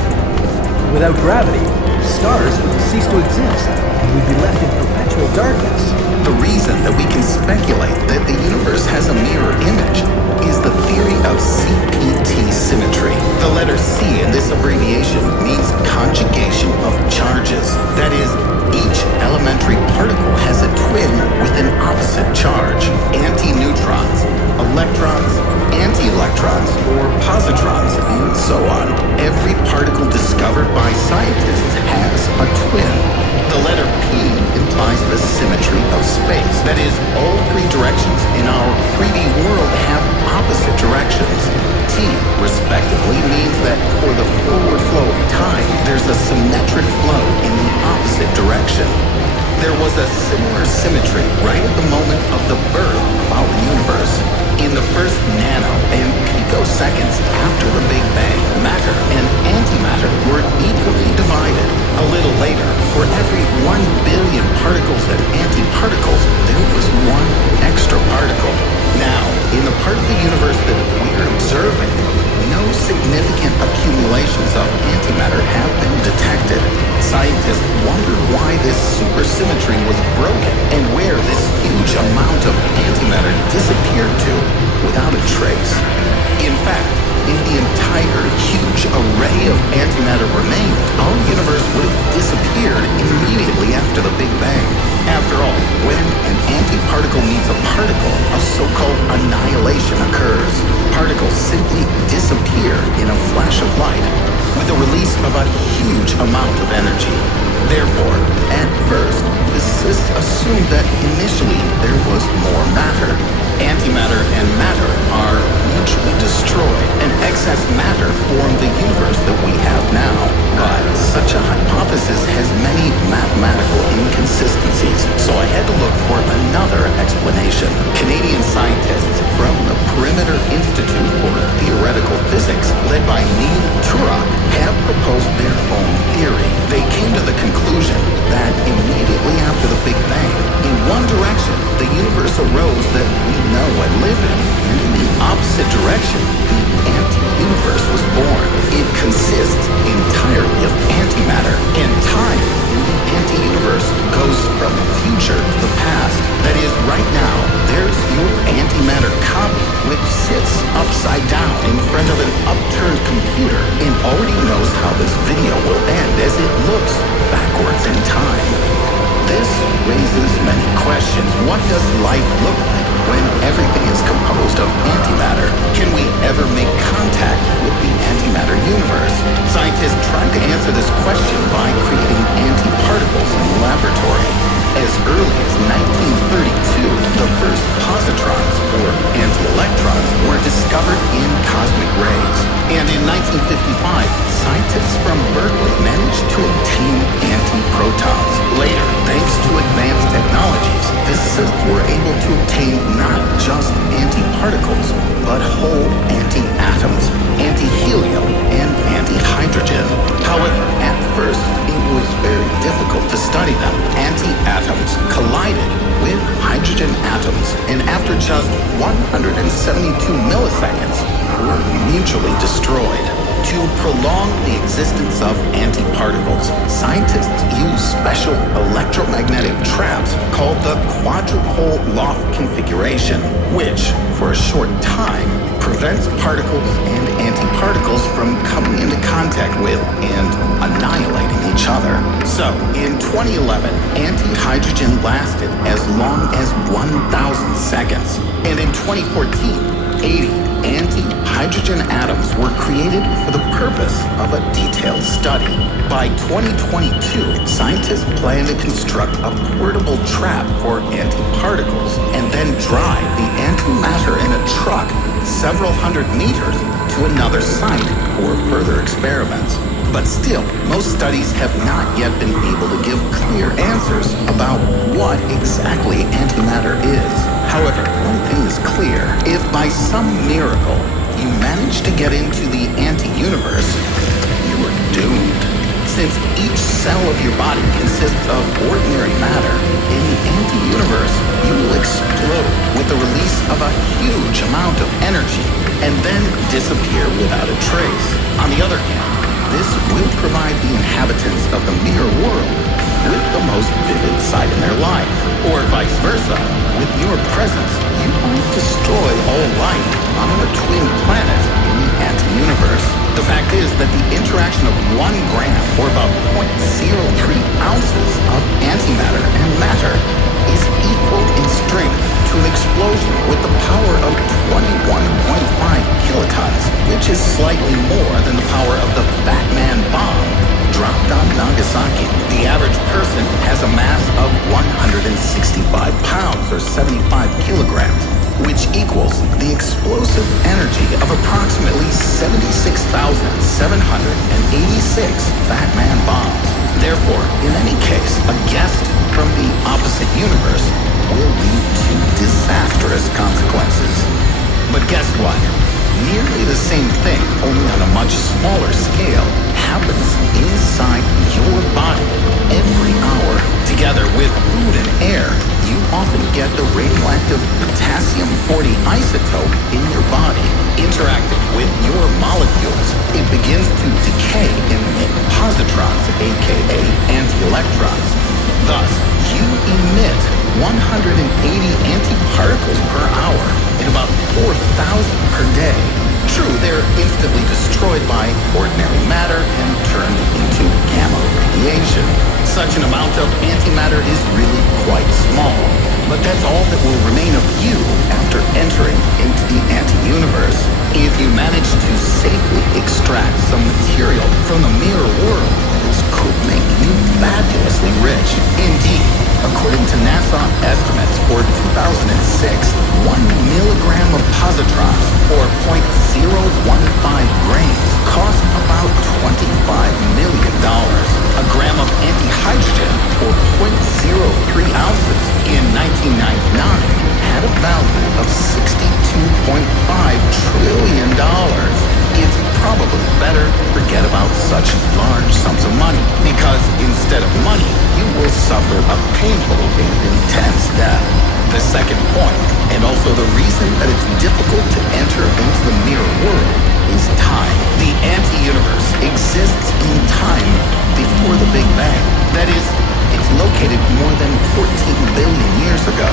Without gravity, stars would cease to exist, and we'd be left in perpetual darkness. The reason that we can speculate that the universe has a mirror image is the theory of CPT symmetry. The letter C in this abbreviation means conjugation of charges. That is, each elementary particle has a twin with an opposite charge. Antineutrons, electrons, anti-electrons, or positrons, and so on. Every particle discovered by scientists has a twin. The letter P implies the symmetry of space. That is, all three directions in our 3D world have opposite directions. T, respectively, means that for the forward flow of time, there's a symmetric flow in the opposite direction. There was a similar symmetry right at the moment of the birth of our universe. In the first nano and picoseconds after the Big Bang, matter and antimatter were equally divided. A little later, for every 1 billion particles and antiparticles, there was one extra particle. Now, in the part of the universe that we're observing, no significant accumulations of antimatter have been detected. Scientists wonder why this supersymmetry was broken and where this huge amount of antimatter disappeared to without a trace. In fact, if the entire huge array of antimatter remained, our universe would have disappeared immediately after the Big Bang. After all, when an antiparticle meets a particle, a so-called annihilation occurs. Particles simply disappear in a flash of light with the release of a huge amount of energy. Therefore, at first, physicists assumed that initially there was more matter. Antimatter and matter are mutually destroyed, and excess matter formed the universe that we have now. But such a hypothesis has many mathematical inconsistencies, so I had to look for another explanation. Canadian scientists from the Perimeter Institute for Theoretical Physics, led by Neil Turok, have proposed their own theory. They came to the conclusion that immediately after the Big Bang, in one direction, the universe arose that we know and live in, and in the opposite direction, the anti-universe was born. It consists entirely of antimatter, and time in the anti-universe goes from the future to the past. That is, right now, there's your antimatter copy, which sits upside down in front of an upturned computer and already knows how this video will end as it looks backwards in time. This raises many questions. What does life look like when everything is composed of antimatter? Can we ever make contact with the antimatter universe? Scientists tried to answer this question by creating antiparticles in the laboratory. As early as 1932, the first positrons, or anti-electrons, were discovered in cosmic rays. And in 1955, scientists from Berkeley managed to obtain antiprotons. Later, thanks to advanced technologies, physicists were able to obtain not just antiparticles, but whole anti-atoms, anti-helium, and anti-hydrogen. However, at first, it was very difficult to study them. Anti-atoms collided with hydrogen atoms, and after just 172 milliseconds, were mutually destroyed. To prolong the existence of antiparticles, scientists use special electromagnetic traps called the quadrupole loft configuration, which, for a short time, prevents particles and antiparticles from coming into contact with and annihilating each other. So, in 2011, anti-hydrogen lasted as long as 1,000 seconds, and in 2014, 80 anti-hydrogen atoms were created for the purpose of a detailed study. By 2022, scientists plan to construct a portable trap for antiparticles and then drive the antimatter in a truck several hundred meters to another site for further experiments. But still, most studies have not yet been able to give clear answers about what exactly antimatter is. However, one thing is clear. If by some miracle you manage to get into the anti-universe, you are doomed. Since each cell of your body consists of ordinary matter, in the anti-universe, you will explode with the release of a huge amount of energy and then disappear without a trace. On the other hand, this will provide the inhabitants of the mirror world with the most vivid sight in their life. Or vice versa, with your presence, you won't destroy all life on a twin planet in the anti-universe. The fact is that the interaction of 1 gram, or about 0.03 ounces of antimatter and matter, is equal in strength to an explosion with the power of 21.5 kilotons, which is slightly more than the power of the Fat Man bomb dropped on Nagasaki. The average person has a mass of 165 pounds or 75 kilograms, which equals the explosive energy of approximately 76,786 Fat Man bombs. Therefore, in any case, a guest from the opposite universe will lead to disastrous consequences. But guess what? Nearly the same thing, only on a much smaller scale, happens inside your body every hour. Together with food and air, you often get the radioactive potassium-40 isotope in your body. Interacting with your molecules, it begins to decay and emit positrons, aka anti-electrons. Thus, you emit 180 antiparticles per hour and about 4,000 per day. True, they're instantly destroyed by ordinary matter and turned into gamma radiation. Such an amount of antimatter is really quite small, but that's all that will remain of you after entering into the anti-universe. If you manage to safely extract some material from the mirror world, this could make you fabulously rich. Indeed, according to NASA estimates for 2006, 1 milligram of positrons, or 0.015 grains, cost about $25 million. A gram of antihydrogen, or 0.03 ounces, in 1999 had a value of $62.5 trillion. It's probably better to forget about such large sums of money, because instead of money, you will suffer a painful and intense death. The second point, and also the reason that it's difficult to enter into the mirror world, is time. The anti-universe exists in time before the Big Bang. That is, it's located more than 14 billion years ago.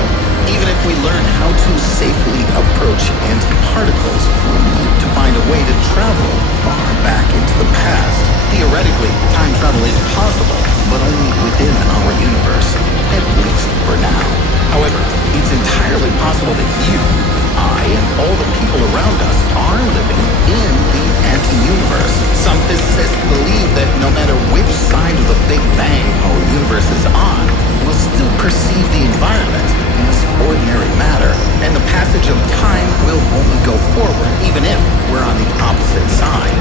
Even if we learn how to safely approach antiparticles, we'll need to find a way to travel far back into the past. Theoretically, time travel is possible, but only within our universe, at least for now. However, it's entirely possible that you, I, and all the people around us are living in the anti-universe. Some physicists believe that no matter which side of the Big Bang our universe is on, we'll still perceive the environment as ordinary matter, and the passage of time will only go forward, even if we're on the opposite side.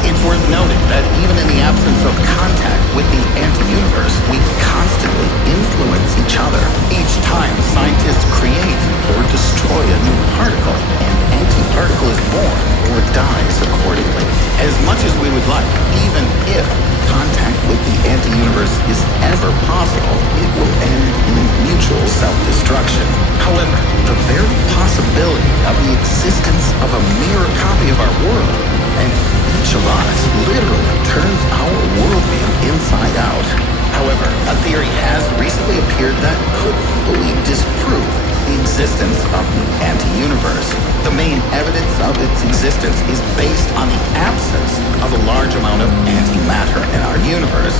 It's worth noting that even in the absence of contact with the anti-universe, we constantly influence each other. Each time scientists create or destroy a new particle, an anti-particle is born or dies accordingly. As much as we would like, even if contact with the anti-universe is ever possible, it will end in mutual self-destruction. However, the very possibility of the existence of a mirror copy of our world, and each of us literally turns our worldview inside out. However, a theory has recently appeared that could fully disprove the existence of the anti-universe. The main evidence of its existence is based on the absence of a large amount of antimatter in our universe.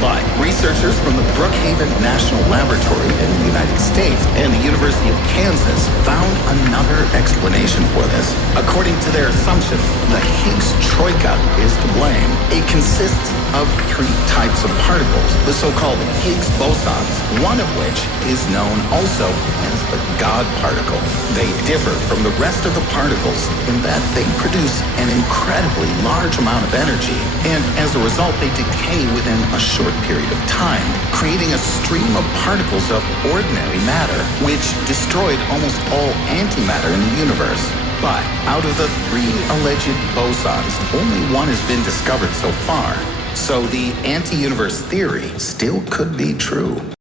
But researchers from the Brookhaven National Laboratory in the United States and the University of Kansas found another explanation for this. According to their assumptions, the Higgs troika is to blame. It consists of 3 types of particles, the so-called Higgs bosons, one of which is known also as the God particle. They differ from the rest of the particles in that they produce an incredibly large amount of energy, and as a result they decay within a short period of time, creating a stream of particles of ordinary matter, which destroyed almost all antimatter in the universe. But out of the 3 alleged bosons, only one has been discovered so far. So the anti-universe theory still could be true.